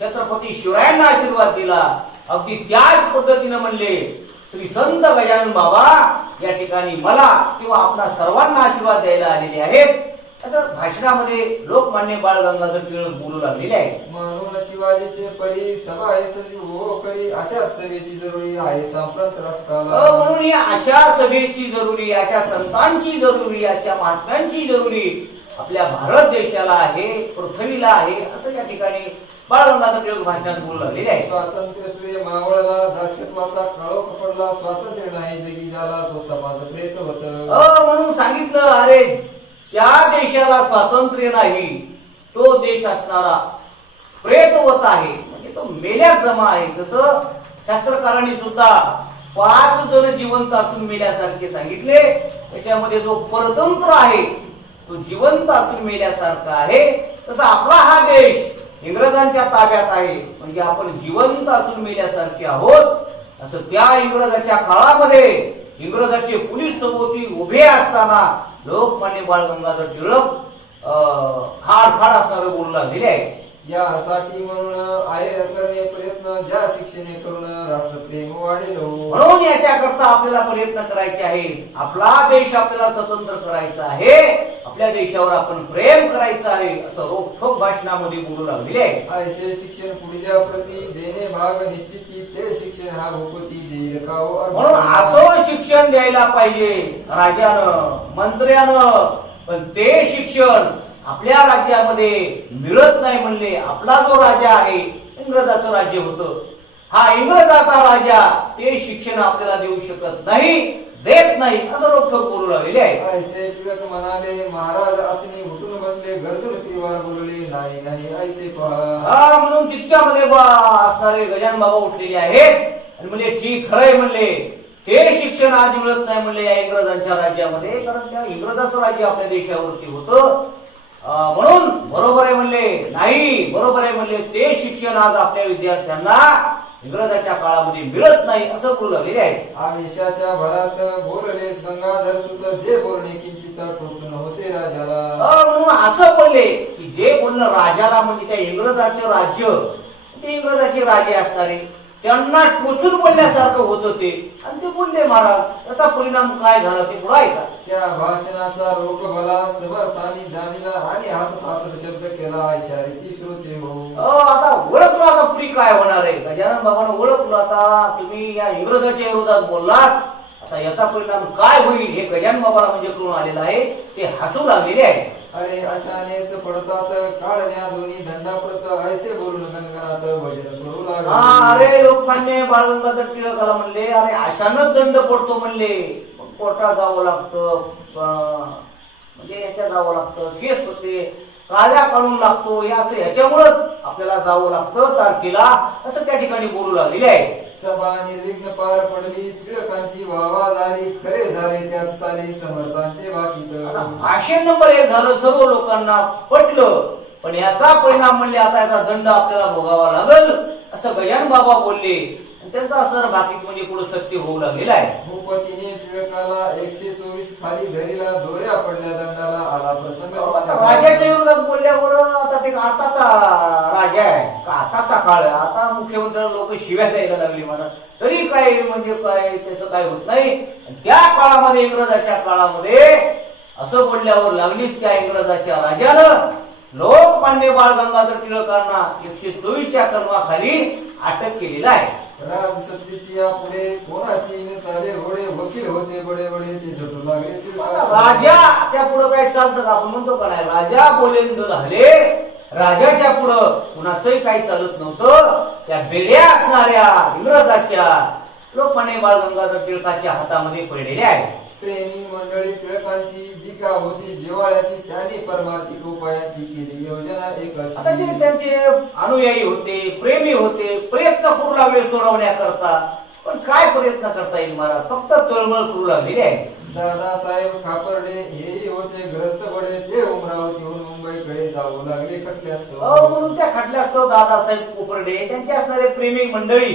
छत्रपती शिवरायांना आशीर्वाद दिला अगदी त्याच पद्धतीने म्हणले श्री संत गजानन बाबा या ठिकाणी मला किंवा आपल्या सर्वांना आशीर्वाद द्यायला आलेले आहेत असं भाषणामध्ये लोकमान्य बाळ गंगाधर टिळक बोलू लागलेले आहे. म्हणून शिवाजीचे परी सभा हो करी अशा सभेची जरुरी आहे सांप्रत राष्ट्राला. म्हणून या अशा सभेची जरुरी अशा संतांची जरुरी अशा महात्म्यांची जरुरी आपल्या भारत देशाला आहे पृथ्वीला आहे असं या ठिकाणी बाळ गंगाधर टिळक भाषणात बोलू लागलेले आहे. स्वातंत्र्य सूर्य मावळला दास्यत्वाचा काळो कपडला स्वातंत्र्य नाही जगी झाला तो समाज प्रेत होत. म्हणून सांगितलं अरे ज्या देशाला स्वातंत्र्य नाही तो देश असणारा प्रेतवत आहे म्हणजे तो मेल्यात जमा आहे. जसं शास्त्रकारांनी सुद्धा 5 जण जिवंत असून मेल्यासारखे सांगितले त्याच्यामध्ये जो परतंत्र आहे तो जिवंत असून मेल्यासारखा आहे. तसं आपला हा देश इंग्रजांच्या ताब्यात आहे म्हणजे आपण जिवंत असून मेल्यासारखे आहोत असं त्या इंग्रजाच्या काळामध्ये इंग्रजाचे पोलीस सभोवती उभे असताना लोकमान्य बाळ गंगाधर टिळक खाड खाड असणारे बोलू लागलेले आहे. यासाठी म्हणून आहे करणे प्रयत्न ज्या शिक्षणे करून राष्ट्रप्रेम वाढेल. म्हणून याच्याकरता आपल्याला प्रयत्न करायचे आहेत. आपला देश आपल्याला स्वतंत्र करायचा आहे आपल्या देशावर आपण प्रेम करायचं आहे असं रोखठोक भाषणामध्ये बोलू लागलेले आहे. ऐसे शिक्षण पुढल्या प्रती देणे भाग निश्चिती ते शिक्षण हा भूपती देईल का. म्हणून असं शिक्षण द्यायला पाहिजे राजानं मंत्र्यानं पण ते शिक्षण आपल्या राज्यामध्ये मिळत नाही म्हणले. आपला जो राजा आहे इंग्रजाचं राज्य होतं हा इंग्रजाचा राजा ते शिक्षण आपल्याला देऊ शकत नाही देत नाही असं रोखठोक बोलू लागलेले आहे. ऐसे टिळक म्हणाले महाराज असनी उठून बसले गरजून त्रिवार बोलले नाही नाही ऐसे पहा. म्हणून तितक्यामध्ये असणारे गजानन बाबा उठलेले आहेत आणि म्हणले ठीक खरंय म्हणले ते शिक्षण आज मिळत नाही म्हणले या इंग्रजांच्या राज्यामध्ये कारण त्या इंग्रजाचं राज्य आपल्या देशावरती होतं. म्हणून बरोबर आहे म्हणले नाही बरोबर आहे म्हणले ते शिक्षण आज आपल्या विद्यार्थ्यांना इंग्रजाच्या काळामध्ये मिळत नाही असं बोलू लागलेले आहे. आमिषाच्या भरात बोललेस गंगाधर सुद्धा जे बोलणे किंचित टोचून होते राजाला. म्हणून असं बोलले की जे बोलणं राजाला म्हणजे त्या इंग्रजाचं राज्य ते इंग्रजाचे राजे असणारे त्यांना टोचून बोलण्यासारखं होतं ते आणि ते बोलले महाराज त्याचा परिणाम काय झाला ते पुढे ऐका. त्या भाषणाचा रोग भला समर्थानी जाणीला आणि हसत हसत शब्द केला इशारे श्रोते हो. आता ओळखलं आता पुढे काय होणार आहे गजानन बाबांना ओळखलं आता तुम्ही या इंग्रजाच्या विरोधात बोललात आता याचा परिणाम काय होईल हे गजानन बाबाला म्हणजे कळून आलेलं आहे ते हसू लागलेले आहे. अरे अशानेच पडतात काढण्या दोन्ही दंडाप्रत ऐसे बोलून गणगणात भजन करू लागले. अरे लोकमान्य बाळ गंगाधर टिळकाला म्हणले अरे अशानच दंड पडतो म्हणले कोर्टात जावं लागतं म्हणजे याच्या जावं लागतं केस होते कायदा काढून लागतो या असं ह्याच्यामुळेच आपल्याला जावं लागतं तारखेला असं त्या ठिकाणी बोलू लागलेले आहे. सभा निर्विघ्न पार पडली टिळकांची वावा झाली खरे झाले त्यात साली समर्थांचे बाकीत. भाषण नंबर 1 झालं सर्व लोकांना पटलं पण याचा परिणाम म्हणले आता याचा दंड आपल्याला भोगावा लागल असं गजानन बाबा बोलले. त्यांचं असणारं बाकीत म्हणजे पुढे सत्य होऊ लागलेलं आहे. भूपतीने टिळकाला 124 खाली धरीला, दोऱ्या पडल्या दंडाला, आला प्रसंग. राजाच्या विरोधात बोलल्यावर आता ते आताचा राजा आहे का आताचा काळ आहे. आता मुख्यमंत्र्यांना लोक शिव्या द्यायला लागली म्हणा, तरी काय म्हणजे काय त्याचं काय होत नाही. त्या काळामध्ये इंग्रजाच्या काळामध्ये असं बोलल्यावर लागलीच त्या इंग्रजाच्या राजानं लोकमान्य बाळ गंगाधर टिळकांना 124च्या कलमाखाली अटक केलेला आहे. राजसत्तेची यापुढे कोणाची न चाले घोडे, वकील होते बडे बडे, ते झटू लागले. राजाच्या पुढे काय चालतं आपण म्हणतो का नाही, राजा बोलेंद झाले. राजाच्या पुढं कुणाचंही काही चालत नव्हतं. त्या बेड्या असणाऱ्या इंग्रजाच्या लोकमान्य बाळ गंगाधर टिळकाच्या हातामध्ये पडलेल्या आहे. प्रेमी मंडळी टिळकांची जी का होती जिव्हाळ्याची, त्यांनी परमार्थिक उपायाची केली योजना एक. आता जे त्यांचे अनुयायी होते, प्रेमी होते, प्रयत्न करू लागले सोडवण्याकरता, पण काय प्रयत्न करता येईल महाराज, फक्त तळमळ करू लागलेले आहे. दादासाहेब खापर्डे हेही होते ग्रस्त बडे, ते अमरावतीहून मुंबईकडे जाऊ लागले खटल्यास्तव. म्हणून त्या खटल्यास्तव दादासाहेब कोपर्डे त्यांचे असणारे प्रेमी मंडळी,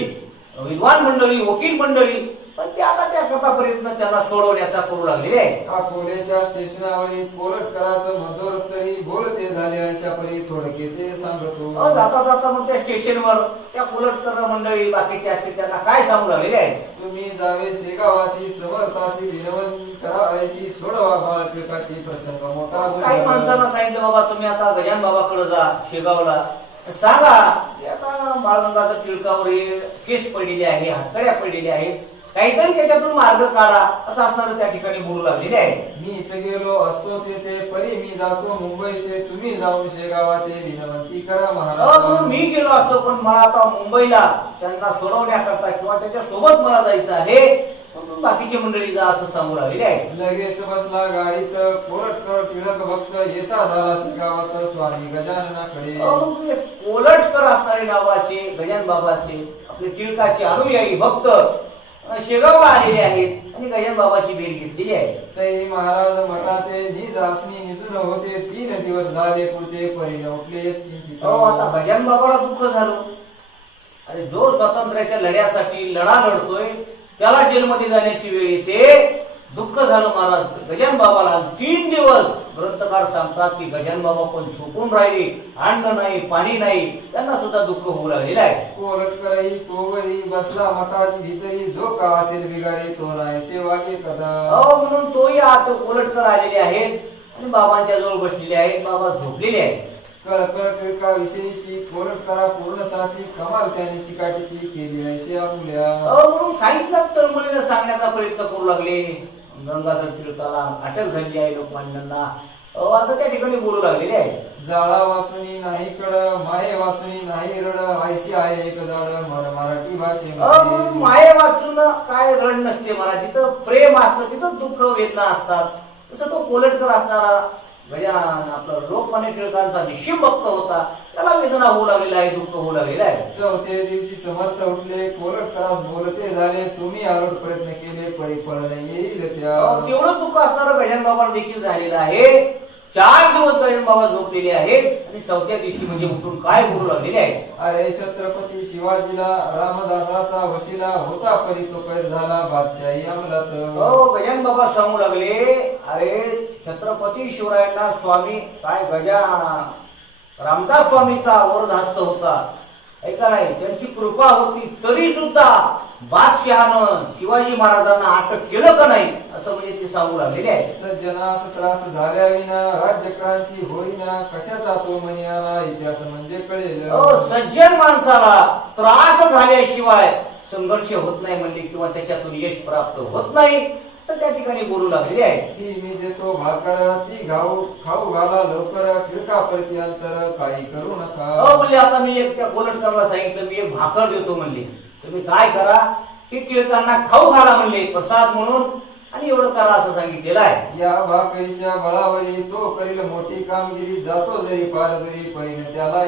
विद्वान मंडळी, वकील मंडळी, पण ते आता त्या कथा प्रयत्न त्यांना सोडवण्याचा करू लागलेले आहे. अकोल्याच्या स्टेशनावरील पोलटकरास मधोरतरी बोलते झाले, अशा परी थोडके ते सांगतो. जाता जाता मग त्या स्टेशनवर त्या पोलटकर मंडळी बाकीचे असतील त्यांना काय सांगू लागलेले आहे, तुम्ही जावे शेगावासी, समर्थासी विनवण करा, ऐशी सोडवा बाळ टिळकाची प्रसंग मोठा. काही माणसांना सांगितलं बाबा तुम्ही आता गजानन बाबाकडे जा शेगावला, सांगा आता बाळ गंगाधर टिळकावर केस पडलेली आहे, हातकड्या पडलेल्या आहेत, काहीतरी त्याच्यातून मार्ग काढा, असं असणारं त्या ठिकाणी बोलू लागलेले आहे. मीच गेलो असतो ते परी, मी जातो मुंबई ते, तुम्ही जाऊन शेगावात विनवंती करा महाराज. मी गेलो असतो पण मला आता मुंबईला त्यांना सोडवण्याकरता किंवा त्याच्या सोबत मला जायचं आहे, बाकीची मंडळी जा असं सांगू लागलेले आहे. लगेच बसला गाडीत कोलटकर टिळक भक्त, येता झाला शेगावात स्वामी गजाननाकडे. कोलटकर असणारे नावाचे गजानन बाबाचे आपले टिळकाचे अनुयायी भक्त शेगावला आलेले आहेत आणि गजानन बाबाची भेट घेतलेली आहे. तरी महाराज मठाते निज आसनी निजून होते, 3 दिवस झाले पुरते परी उठले. आता गजानन बाबाला दुःख झालं. अरे जो स्वातंत्र्याच्या लढ्यासाठी लढा लढतोय त्याला जेलमध्ये जाण्याची वेळ येते, दुःख झालं महाराज गजानन बाबाला. 3 दिवस ग्रंथकार सांगतात की गजानन बाबा पण झोपून राहिले, अन्न नाही पाणी नाही, त्यांना सुद्धा दुःख होऊ लागलेलं आहे. कोलटकरही तोवरी बसला मठाची भीतरी, जो का असेल बिगारी तो नाही सेवागे कदा. म्हणून तोही आता कोलटकर आलेले आहेत आणि बाबांच्या जवळ बसलेले आहेत, बाबा झोपलेले आहेत. कळकळ टिळकाविषयीची कोलटकरा पूर्ण साची कमाल त्याने चिकाटीची केली आहे आपल्या. म्हणून सांगितलं तळमळीनं सांगण्याचा प्रयत्न करू लागले. गंगाधर टिळकाला अटक झाली आहे लोकमान्यांना, असं त्या ठिकाणी बोलू लागलेले आहे. जाळा वाचुनी नाही कड, माये वाचुनी नाही रड, आयशी आहे एक जाड मराठी भाषेमध्ये. माये वाचून काय रड नसते मला, जिथं प्रेम असतं तिथं दुःख वेदना असतात. तसं तो कोलटकर असणारा गजानन आपला लोकमान्य टिळकांचा निश्चित भक्त होता, त्याला वेदना होऊ लागलेला आहे, दुःख होऊ लागलेलं आहे. चौथे दिवशी समर्थ उठले, कोलटकरास बोलते झाले, तुम्ही आरोड प्रयत्न केले परिफळ नाही येईल त्या. तेवढं दुःख असणारं गजानन बाबाला देखील झालेलं आहे. 4 दिवस गजानन बाबा झोपलेले आहेत आणि चौथ्या दिवशी म्हणजे उठून काय बोलू लागलेले आहेत. अरे छत्रपती शिवाजीला रामदासाचा वशिला होता, परी तो पैर झाला बादशाही अंमलात. गजानन बाबा सांगू लागले, अरे छत्रपती शिवरायांना स्वामी काय रामदास स्वामीचा वरदहस्त होता, ऐका नाही, त्यांची कृपा होती, तरी सुद्धा बादशहानं शिवाजी महाराजांना अटक केलं का नाही, असं म्हणजे ते सांगू लागलेले आहे. सज्जनास त्रास झाल्या विना राज्यक्रांती होईना, कशाचा तो मनी आला इतिहास म्हणजे कळेल. सज्जन माणसाला त्रास झाल्याशिवाय संघर्ष होत नाही म्हणले किंवा त्याच्यातून यश प्राप्त होत नाही, असं त्या ठिकाणी बोलू लागलेले आहे. ती मी देतो भाकर, ती खाऊ घाला लवकर, टिळकाप्रती अंतर काही करू नका. म्हणले आता मी एक त्या कोलटकरला सांगितलं, मी एक भाकर देतो म्हणले, तुम्ही काय करा की टिळकांना खाऊ घाला म्हणले प्रसाद म्हणून, आणि एवढं करा असं सांगितलेलं आहे. या भाकरीच्या बळावरी तो करील मोठी कामगिरी, जातो जरी पारदरी परीने त्याला.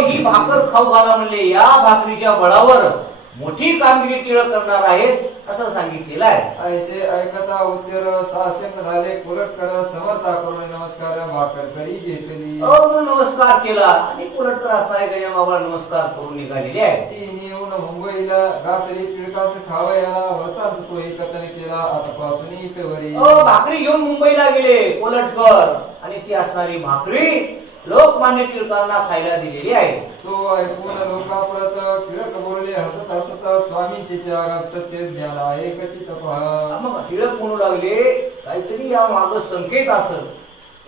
ही भाकर खाऊ घाला म्हणले, या भाकरीच्या बळावर मोठी कामगिरी टिळक करणार आहेत असं सांगितलेलं आहे. ऐसे ऐकता उत्तर साशंक झाले कोलट कर समर्था करून नमस्कार भाकर करी घेतली. म्हणून नमस्कार केला आणि कोलटकर असणारे गजाबाबाला नमस्कार करून निघालेले आहे. ती येऊन मुंबईला रात्री टिळकास खावयाला वृत्तांत तो एकत्रित केला आतापासून इथवरी. भाकरी घेऊन मुंबईला गेले कोलटकर आणि ती असणारी भाकरी लोकमान्य टिळकांना खायला दिलेली आहे. तो ऐकून लोकांपरत टिळक बोलले हसत हसत स्वामींचे त्यागात सत्य ज्ञान आहे कचित पहा. मग टिळक म्हणू लागले काहीतरी या माग संकेत असेल.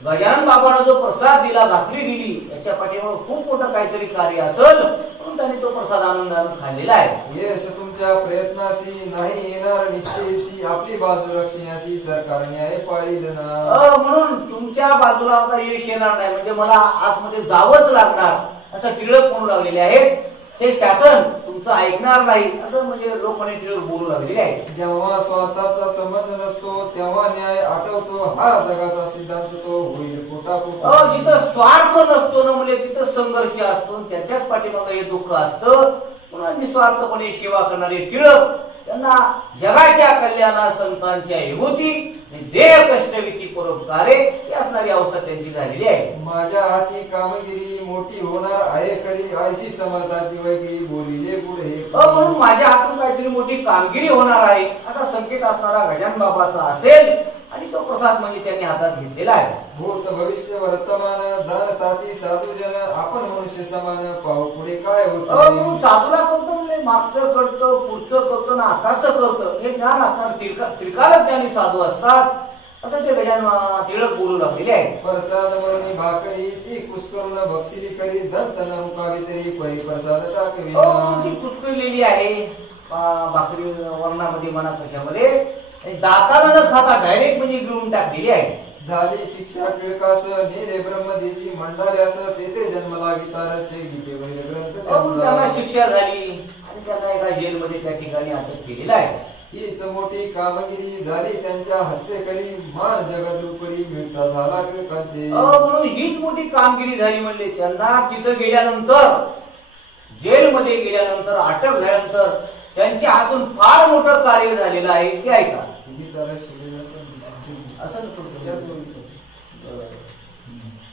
गजानन बाबांना जो प्रसाद दिला भाकरी दिली याच्या पाठीमागे खूप मोठं काहीतरी कार्य असेल म्हणून त्यांनी तो प्रसाद आनंदाने खाल्लेला आहे. यश तुमच्या प्रयत्नाशी नाही येणार निश्चयशी आपली बाजू रक्षण्याशी सरकारने आहे पाळील ना. म्हणून तुमच्या बाजूला आता यश येणार नाही म्हणजे मला आतमध्ये जावंच लागणार असं टिळक म्हणू लागलेले आहेत. हे शासन तुमचं ऐकणार नाही असं म्हणजे लोकांनी टिळक बोलू लागलेले आहे. जेव्हा स्वार्थाचा संबंध नसतो तेव्हा न्याय आठवतो हा जगाचा सिद्धांत तो होईल पोटापोट. जिथं स्वार्थ नसतो ना म्हणजे तिथं संघर्ष असतो त्याच्याच पाठीमागे हे दुःख असतं. म्हणून निस्वार्थपणे सेवा करणारे टिळक त्यांना जगाच्या कल्याणा संतांच्या विभूती देह कष्टविती परोपकारे ही असणारी अवस्था त्यांची झालेली आहे. माझ्या हाती कामगिरी मोठी होणार आहे खरी ऐशी समर्थाची वैगिरी बोलिले पुढे. म्हणून माझ्या हातून काहीतरी मोठी कामगिरी होणार आहे असा संकेत असणारा गजानन बाबाचा असेल आणि तो प्रसाद म्हणजे त्यांनी हातात घेतलेला आहे. भूत भविष्य वर्तमान जाणताती साधूजन आपण मनुष्य समान पाहू पुढे काय होतं. साधूला कळतं म्हणजे मागचं कळतं पुढचं कळतं ना आताचं कळतं हे ज्ञान असणार त्रिकाल ज्ञानी साधू असतात असं ते गजानन टिळक बोलू लागलेले आहे. प्रसाद म्हणून भाकरी ती कुस्करून बक्षिली करी दंत न मुकावी तरी परी प्रसाद टाकवी. ती कुस्करलेली आहे भाकरी वर्णामध्ये म्हणा कशामध्ये दाताला न खाता डायरेक्ट म्हणजे गिळून टाकलेली आहे. झाली शिक्षा टिळकास नेले ब्रह्मदेशी मंडाल्यास तेथे जन्मला गीतारसे गीते ग्रंथ. त्यांना शिक्षा झाली आणि त्यांना एका जेलमध्ये त्या ठिकाणी अटक केलेला आहे. हीच मोठी कामगिरी झाली त्यांच्या हस्ते करी मान जगदुपरी मिळता झाला टिळकांचे. म्हणून हीच मोठी कामगिरी झाली म्हणले. त्यांना तिथं गेल्यानंतर जेलमध्ये गेल्यानंतर अटक झाल्यानंतर त्यांच्या हातून फार मोठं कार्य झालेलं आहे ते ऐका.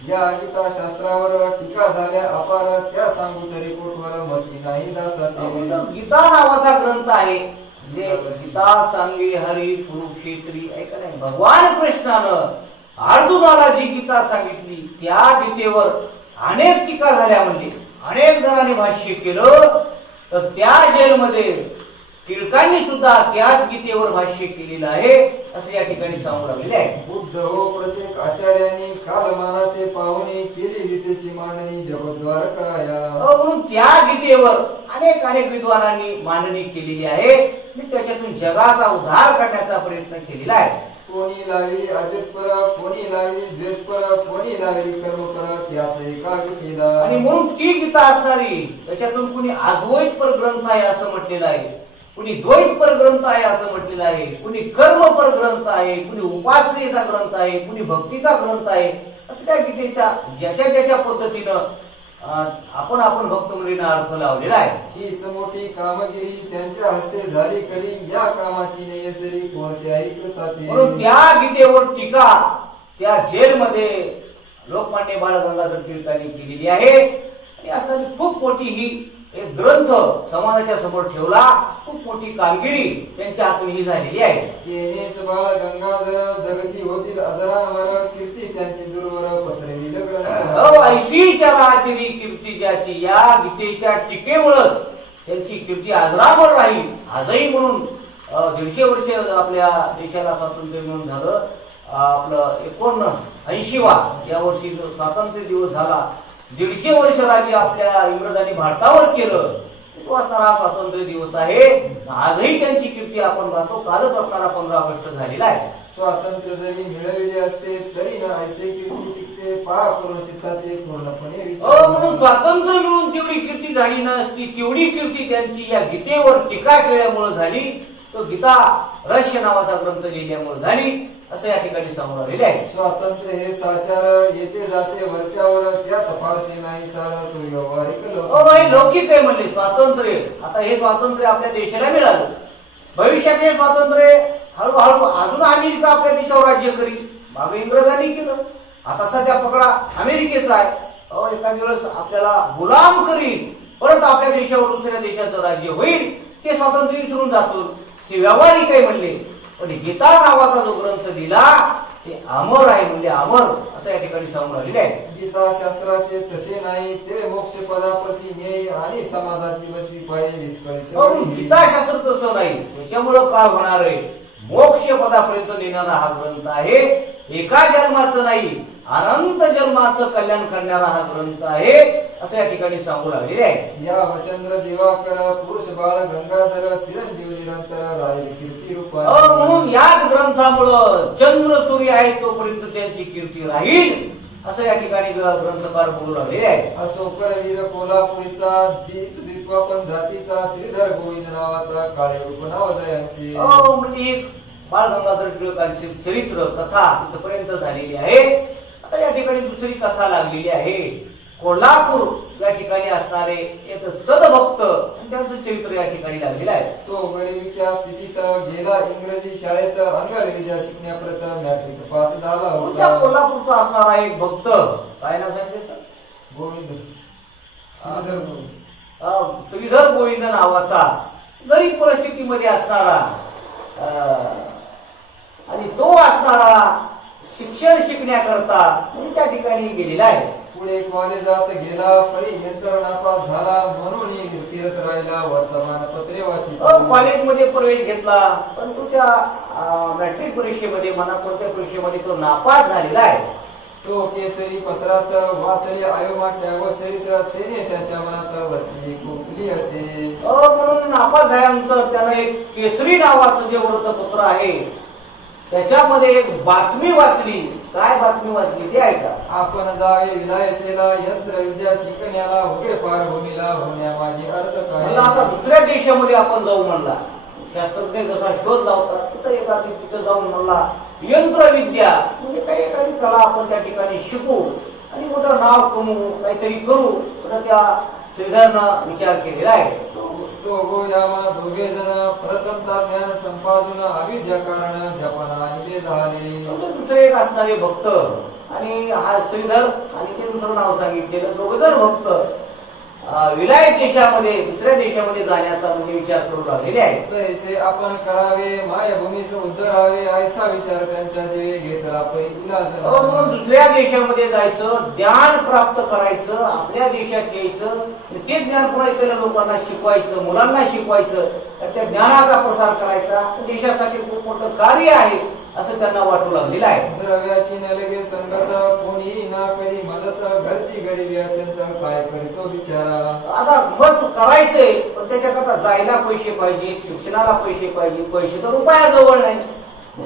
या गीता शास्त्रावर टीका झाल्या अपार त्या सांगू तरी पोटवर मती नाही दासाते. गीता नावाचा ग्रंथ आहे म्हणजे गीता सांगे हरी कुरुक्षेत्री ऐका नाही. भगवान कृष्णानं अर्जुनाला जी गीता सांगितली त्या गीतेवर अनेक टीका झाल्या म्हणजे अनेक जणांनी भाष्य केलं. तर त्या जेलमध्ये टिळकांनी सुद्धा त्याच गीतेवर भाष्य केलेलं आहे असं या ठिकाणी सांगू लागलेले आहे. बुद्ध हो प्रत्येक आचार्यांनी कालमानाते पाहुणे केली गीतेची मांडणी जगद्वार कराया. म्हणून त्या गीतेवर अनेक विद्वानांनी मांडणी केलेली आहे आणि त्याच्यातून जगाचा उद्धार करण्याचा प्रयत्न केलेला आहे. कोणी लावली अजतपर कोणी लावली द्वेषपर कोणी लावली कर्मपर त्याच एका गीतेला. आणि म्हणून ती गीता असणारी त्याच्यातून कुणी अद्वैत पर ग्रंथ आहे असं म्हटलेलं आहे, कुणी द्वैत पर ग्रंथ आहे असं म्हटलेलं आहे, कुणी कर्म पर ग्रंथ आहे, कुणी उपासनेचा ग्रंथ आहे, कुणी भक्तीचा ग्रंथ आहे असं त्या गीतेच्या ज्याच्या पद्धतीनं आपण भक्त मुलींना अर्थ लावलेला आहे. हीच मोठी कामगिरी त्यांच्या हस्ते झाली करी या कामाची नेसरी कोणत्याही कृताते. म्हणून त्या गीतेवर टीका त्या जेलमध्ये लोकमान्य बाळ गंगाधर टिळकांनी केलेली आहे आणि असताना खूप मोठी ही एक ग्रंथ समाजाच्या समोर ठेवला. खूप मोठी कामगिरी त्यांच्या हातून ही झालेली आहे. येणेच बाळ गंगाधर जगती होतील अजरामर कीर्ती त्यांची दूरवर पसरविल ग्रंथ. ऐशी चराचरी कीर्ती ज्याची या गीतेच्या टीकेमुळेच त्यांची कीर्ती अजरामर राहील. आजही म्हणून 150 वर्ष आपल्या देशाला स्वातंत्र्य मिळून झालं. आपलं 79वा या वर्षी स्वातंत्र्य दिवस झाला. 150 वर्ष राज्य आपल्या इंग्रजांनी भारतावर केलं तो असणारा स्वातंत्र्य दिवस आहे. आजही त्यांची कीर्ती आपण गातो. कालच असणारा 15 ऑगस्ट झालेला आहे. स्वातंत्र्य जरी मिळविले असते तरी ना ऐसे कीर्ती टिकते पहा करून चित्तात ते पूर्णपणे म्हणून स्वातंत्र्य मिळून तेवढी कीर्ती झाली नसती. तेवढी कीर्ती त्यांची या गीतेवर टीका केल्यामुळे झाली. तो गीता रहस्य नावाचा ग्रंथ लिहिल्यामुळे झाली असं या ठिकाणी समोर आलेले आहे. स्वातंत्र्य हे साचार येते जाते वरच्यावर त्यात फारसे नाही सार तो व्यावहारिक हे लौकिक आहे म्हणले स्वातंत्र्य. आता हे स्वातंत्र्य आपल्या देशाला मिळालं. भविष्यात हे स्वातंत्र्य हळूहळू अजून अमेरिका आपल्या देशावर राज्य करी. मागे इंग्रजांनी केलं, आता सध्या पकडा अमेरिकेचा आहे. एखाद्या वेळेस आपल्याला गुलाम करी, परत आपल्या देशावर दुसऱ्या देशाचं राज्य होईल. ते स्वातंत्र्य विसरून जातो. ते व्यावहारिक आहे म्हणले. पण गीता नावाचा जो ग्रंथ दिला ते अमर आहे म्हणजे अमर असं या ठिकाणी समोर आलेले आहे. गीता शास्त्राचे तसे नाही ते मोक्ष पदाप्रती न्याय आणि समाजाची बसवी पाहिजे विस्कळीत. गीता शास्त्र तसं नाही. त्याच्यामुळं काय होणार आहे, मोक्ष पदापर्यंत नेणारा हा ग्रंथ आहे. एका जन्माचं नाही अनंत जन्माचं कल्याण करणारा हा ग्रंथ आहे असं या ठिकाणी सांगू लागलेले आहे. या वचंद्र दिवाकर पुरुष बाळ गंगाधर चिरंजीव निरंतर राहील कीर्ती रूपा. म्हणून याच ग्रंथामुळं चंद्र सूर्य आहे तोपर्यंत त्यांची कीर्ती राहील असं या ठिकाणी ग्रंथकार बोलू लागलेले आहे. असो करवीर कोल्हापुरीचा द्वीपन जातीचा श्रीधर गोविंद नावाचा काळे रूप नाव जयांचे. म्हणजे बाळ गंगाधर टिळकांची चरित्र कथा इथपर्यंत झालेली आहे. आता या ठिकाणी दुसरी कथा लागलेली आहे. कोल्हापूर या ठिकाणी असणारे एक सदभक्त आणि त्यांचं चरित्र या ठिकाणी लागलेलं आहे. तो गरिबीच्या स्थितीत गेला इंग्रजी शाळेत अंगविद्या शिकण्याप्रत मॅट्रिक पास झाला होता. कोल्हापूरचा असणारा एक भक्त, काय नाव सांगितलं, गोविंद श्रीधर गोविंद नावाचा गरीब परिस्थितीमध्ये असणारा आणि तो असणारा शिक्षण शिकण्याकरता म्हणजे त्या ठिकाणी गेलेला आहे. पुढे कॉलेजात गेला परी नंतर नापास झाला म्हणून फिरत राहिला वर्तमानपत्रे वाचित. कॉलेजमध्ये प्रवेश घेतला परंतु त्या मॅट्रिक परीक्षेमध्ये म्हणा कोणत्या परीक्षेमध्ये तो नापास झालेला आहे. तो केसरी पत्रात वाचले आयोमा त्याग चरित्र तेने त्याच्या मनात वरती कोकली असे. म्हणून नापास झाल्यानंतर त्यानं एक केसरी नावाचं जे वृत्तपत्र आहे त्याच्यामध्ये एक बातमी वाचली. काय बातमी वाचली ते ऐका. आपण जावे विलायतेला यंत्र विद्या शिकण्याला उभे पार भूमीला होण्या माझी अर्थ काय. आता दुसऱ्या देशामध्ये आपण जाऊ म्हणला, शास्त्रज्ञ जसा शोध लावतात तसं एखादी तिथे जाऊन म्हणला यंत्रविद्या म्हणजे काही एखादी कला आपण त्या ठिकाणी शिकू आणि मोठं नाव कमवू काहीतरी करू असं त्या श्रीधरनं विचार केलेला आहे. दोघे जण प्रथमता ज्ञान संपादन अविद्या कारण जपान आणले झाले. दुसरे एक असणारे भक्त आणि हा श्रीधर आणि ते दुसरं नाव सांगितलेलं दोघे जण भक्त विलायत देशामध्ये दुसऱ्या देशामध्ये जाण्याचा म्हणजे विचार करू लागलेले आहे. तसे आपण करावे मायभूमीस उद्धरावे ऐसा विचार त्यांच्या जीवे घेतला म्हणून दुसऱ्या देशामध्ये जायचं ज्ञान प्राप्त करायचं आपल्या देशात यायचं ते ज्ञान पुन्हा इथल्या लोकांना शिकवायचं मुलांना शिकवायचं त्या ज्ञानाचा प्रसार करायचा देशासाठी खूप मोठं कार्य आहे असं त्यांना वाटू लागलेलं आहे. द्रव्याची नलगे संगत कोणी ना करी मदत घरची गरिबी अत्यंत काय करीतो विचारा. आता मस्त करायचंय पण त्याच्याकरता जायला पैसे पाहिजे, शिक्षणाला पैसे पाहिजे, पैसे तर रुपयाजवळ नाही.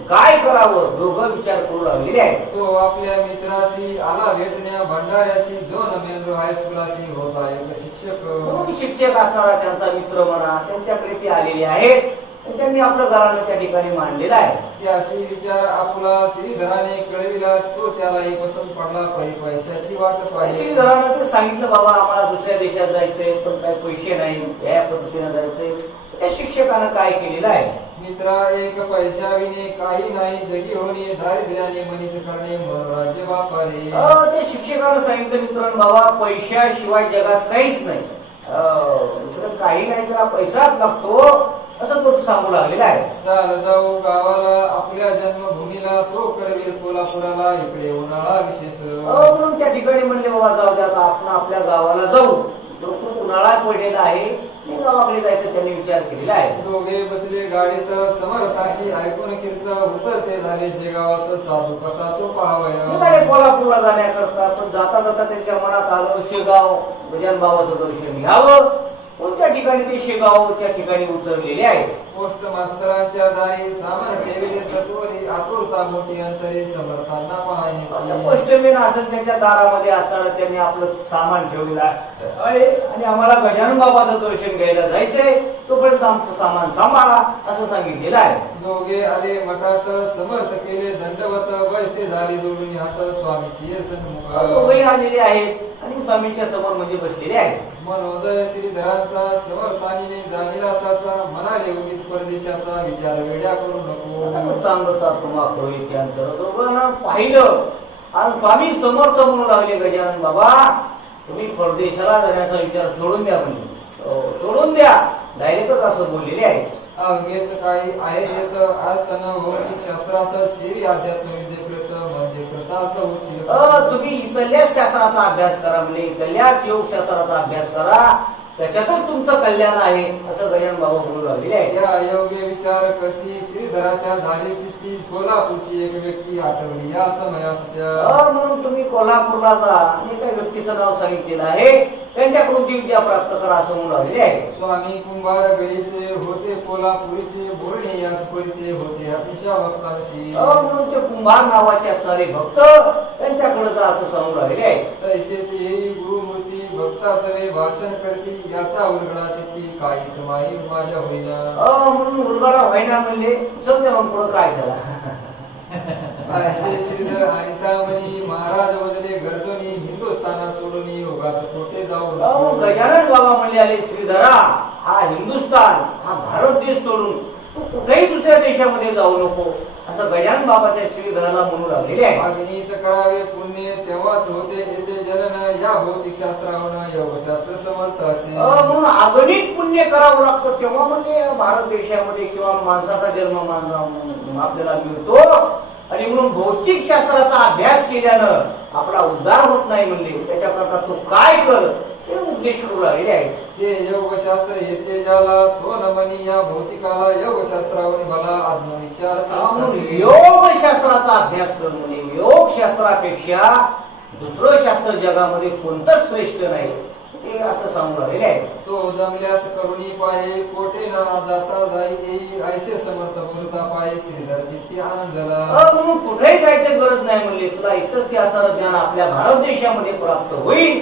काय करावं दोघं विचार करू लागलेले आहे. तो आपल्या मित्राशी आला भेटण्या भंडाऱ्याशी दोन मेंद्र हायस्कूलाशी होता एक शिक्षक असणारा त्यांचा मित्र म्हणा त्यांच्याकडे ते आलेले आहेत. त्यांनी आपलं घरानं त्या ठिकाणी मांडलेलं आहे. त्याशी विचार आपला श्रीधराने कळविला तो त्यालाही पसंत पडला. पैशाची वाट पाहिजे. श्रीधरानं ते सांगितलं बाबा आम्हाला दुसऱ्या देशात जायचंय पण काही पैसे नाही या पद्धतीने जायचंय. त्या शिक्षकानं काय केलेलं आहे. मित्रा एक पैशाविने काही नाही जगी होणे दारिद्र्याने मनीच करणे राज्य वापारे. ते शिक्षकानं सांगितलं मित्रांनो बाबा पैशाशिवाय जगात काहीच नाही. काही नाही त्याला पैसाच लागतो असं तो सांगू लागलेला आहे. चाल जाऊ गावाला आपल्या जन्मभूमीला तो करवीर कोल्हापुराला इकडे उन्हाळा विशेष. म्हणून त्या ठिकाणी म्हणले बाबा जाऊ दे आता आपण आपल्या गावाला जाऊ. खूप उन्हाळा पडलेला आहे गावाकडे जायचं त्यांनी विचार केलेला आहे. दोघे बसले गाडीत समर्थाची ऐकून कीर्त उतरते झाले शेगावात साधू कसा तो पाहावया. कोल्हापूरला जाण्याकरता पण जाता जाता त्यांच्या मनात आलं शेगाव गजानन बाबाचं दर्शन घ्यावं. पण त्या ठिकाणी ठिकाणी ते शेगावच्या ठिकाणी उतरलेले आहेत. पोस्ट मास्तरांच्या दारी सामान ठेविले सत्वरी आतुरता मोठी अंतरी समर्थांना पाहण्याची. पोस्टमॅन असेल त्याच्या दारामध्ये असताना त्यांनी आपलं सामान ठेवलेलं आहे आणि आम्हाला गजानन बाबाचं दर्शन घ्यायला जायचंय, तोपर्यंत आमचं सामान सांभाळा असं सांगितलेलं आहे. दोघे आले मठात समर्थ केले दंडवत बसते झाली जोडून हात स्वामीची सन्मुख. दोघेही आलेले आहेत आणि स्वामींच्या समोर म्हणजे बसलेले आहेत. मनोदय श्रीधरांचा समर्थानी जाणीला साचा म्हणाले उगीच परदेशाचा विचार वेड्या करू नको. सांगता तुम्हा त्यानंतर दोघांना पाहिलं आणि स्वामी समर्थ म्हणून लागले, गजानन बाबा तुम्ही परदेशाला जाण्याचा विचार सोडून द्या, म्हणजे सोडून द्या. डायरेक्टच असं बोललेले आहे. अंगेच काही आहे येत आर्तन भौतिक शास्त्रात सेवी अध्यात्म विद्येकृत म्हणजे कृतार्थ होईल. तुम्ही इथल्याच शास्त्राचा अभ्यास करा, म्हणजे इथल्याच योग शास्त्राचा अभ्यास करा, त्याच्यातच तुमचं कल्याण आहे असं गजानन बाबा बोलू लागलेले आहे. या योग्य विचार करती श्रीधराच्या धारी चित्ती कोल्हापूरची एक व्यक्ती आठवली या समयास. म्हणून तुम्ही कोल्हापूरला जा आणि त्या व्यक्तीचं नाव सांगितलेलं आहे, त्यांच्याकडून ती विद्या प्राप्त करा असं म्हणून लागलेले आहे. स्वामी कुंभार गलीचे होते कोल्हापुरीचे बोलणे याच परीचे होते अतिशा भक्तांशी. म्हणून ते कुंभार नावाचे असणारे भक्त त्यांच्याकडे जा असं सांगू लागलेले आहे. तैसेचे ही गुरुमूर्ती भक्ता सवे भाषण करती याचा उलगडा चित्ती काहीच माई माझ्या होईना. म्हणून उलगडा व्हायना म्हणजे सत्य पुढं काय झाला. असे श्रीधर अनितामणी महाराज वजले गर्दोनी हिंदुस्थाना सोडून उगाच कोठे जाऊ. गजानन बाबा म्हणले आले, श्रीधरा हा हिंदुस्थान हा भारत देश सोडून तू कुठेही दुसऱ्या देशामध्ये जाऊ नको असं गजानन बाबा त्या श्रीधराला म्हणू लागलेले आहे. अग्नित करावे पुण्य तेव्हाच होते येथे जनन या भौतिक शास्त्रावर योगशास्त्र समर्थ असे. म्हणून अगणित पुण्य करावं लागतं तेव्हा म्हणजे भारत देशामध्ये किंवा माणसाचा जन्म आपल्याला मिळतो. आणि म्हणून भौतिक शास्त्राचा अभ्यास केल्यानं आपला उद्धार होत नाही, म्हणजे त्याच्याकरता तो काय कर ते उपदेश करू लागलेले आहे. ते योगशास्त्र येते ज्याला तो नमनी या भौतिकाला योगशास्त्रावर मला आत्मविचार. योगशास्त्राचा अभ्यास करून म्हणजे योगशास्त्रापेक्षा दुसरं शास्त्र जगामध्ये कोणतंच श्रेष्ठ नाही ते असं सांगू लागलेले आहे. तो जमल्यास करुणी पाये कोठे ना जाता जाई ऐसे समर्थ बोलता पाये श्रीधर चित्ती आनंदला. म्हणून कुठेही जायचं गरज नाही म्हणले, तुला इतकंच ते असणारं ज्ञान आपल्या भारत देशामध्ये प्राप्त होईल,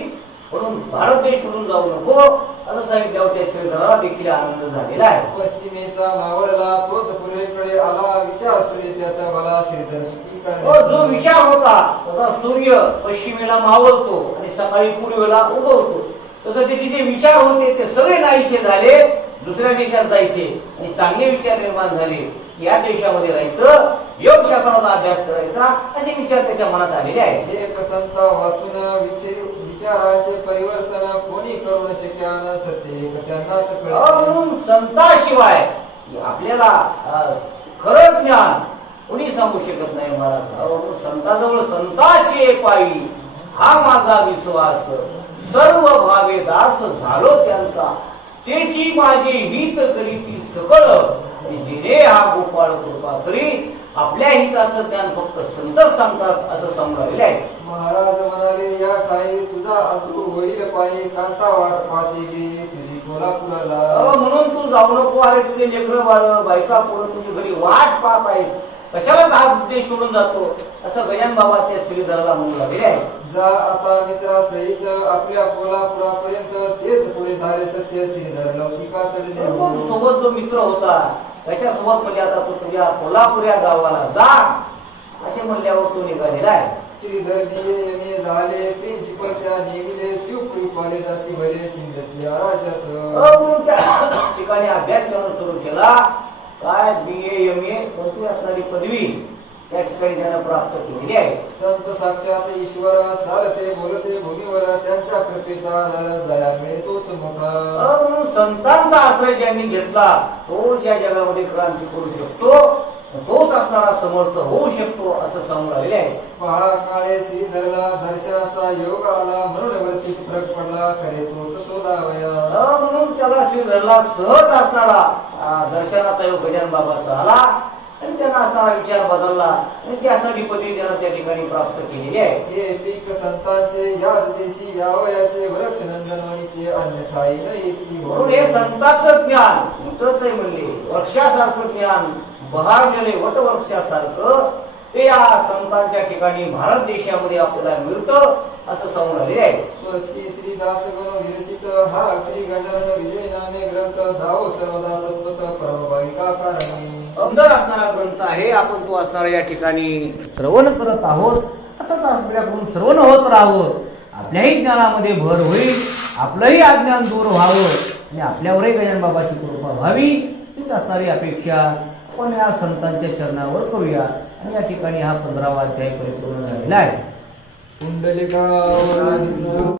म्हणून भारत देश सोडून जाऊ नको असं सांगितल्यावर त्या श्रीधराला देखील आनंद झालेला आहे. पश्चिमेचा मावळला तोच पूर्वेकडे आला विचार सूर्य त्याचा मला श्रीधर सुखी जो विचार होता तसा सूर्य पश्चिमेला मावळतो आणि सकाळी पूर्वेला उगवतो, तसं त्याचे जे विचार होते ते सगळे नाहीसे झाले, दुसऱ्या देशात जायचे आणि चांगले विचार निर्माण झाले. या देशामध्ये राहायचं, योगशास्त्राचा अभ्यास करायचा असे विचार त्याच्या मनात आलेले आहेत. एक संत वाचून विचारांचे परिवर्तन कोणी करू शक्यान सत्य त्यांनाच कळलं. संताशिवाय आपल्याला खरं ज्ञान कोणी सांगू शकत नाही महाराज. संताजवळ संताचे पायी हा माझा विश्वास, सर्व भावे दास झालो त्यांचा, तेची माझे हित करीती सकळ, जिने हा गोपाळ कृपा करी, आपल्या हिताचं ज्ञान फक्त संतच सांगतात असं सांगू आहे. महाराज म्हणाले या ठाई तुझा अद्रू होईल पायी कांता वाट पाहते गे तुझी कोल्हापुराला. म्हणून तू जाऊ नको, अरे तुझे लेकरं बाळ बायका पोरं तुझी घरी वाट पाहत आहे, कशाला हा उद्देश सोडून जातो असं गजानन बाबा त्या श्रीधराला म्हणू लागले आहे. जा आता मित्रासहित आपल्या कोल्हापुरापर्यंत तेच पुढे झाले सत्य श्रीधर लौकिका चढले. सोबत जो मित्र होता त्याच्यासोबत म्हणजे आता तू तुझ्या कोल्हापूर या गावाला जा असे म्हणल्यावर तो निघालेला आहे. श्रीधर निये झाले प्रिन्सिपलच्या नेमिले शिवपुरी कॉलेज अशी भले सिंधची राज्यात. म्हणून त्या ठिकाणी अभ्यास करणं सुरू केला. काय BA MA कोणती असणारी पदवी त्या ठिकाणी त्यानं प्राप्त केलेली आहे. संत साक्षात ईश्वर चालते बोलते भूमीवर त्यांच्या कृपेचा दया मिळे तोच मोठा. म्हणून संतांचा आश्रय ज्यांनी घेतला तोच या जगामध्ये क्रांती करू शकतो, तोच असणारा समर्थ होऊ शकतो असं सांगून राहिले आहे. पहा काळे श्रीधरला दर्शनाचा योग आला म्हणून वरती फरक पडला खरे तोच शोधावया. म्हणून त्याला श्रीधरला सहज असणारा दर्शनाचा योग गजानन बाबाचा आला आणि त्यांना असणारा विचार बदलला आणि त्यासाठी पदवी त्यांना त्या ठिकाणी प्राप्त केलेली आहे. हे पीक संतांचे या देशी यावयाचे वृक्ष नंदनवणीचे अन्यथाई न येती. म्हणून हे संतांचं ज्ञान उतरच आहे म्हणले, वृक्षासारखं ज्ञान बहारलेले वटवृक्षासारखं ते या संतांच्या ठिकाणी भारत देशामध्ये आपल्याला मिळतं असं सांगून आलेले आहे. स्वस्ती श्री दासगण विरचित हा श्री गजानन विजय नामे ग्रंथ धाव सर्वदा सत्वत परमभाविका कारणी अमदर असणारा ग्रंथ आहे. आपण तो असणारा या ठिकाणी श्रवण करत आहोत. असंच आपल्याकडून श्रवण होत राहावं, आपल्याही ज्ञानामध्ये भर होईल, आपलंही अज्ञान दूर व्हावं आणि आपल्यावरही गजानन बाबाची कृपा व्हावी हीच असणारी अपेक्षा आपण या संतांच्या चरणावर करूया. आणि या ठिकाणी हा 15वा अध्याय परिपूर्ण झालेला आहे. कुंडलिका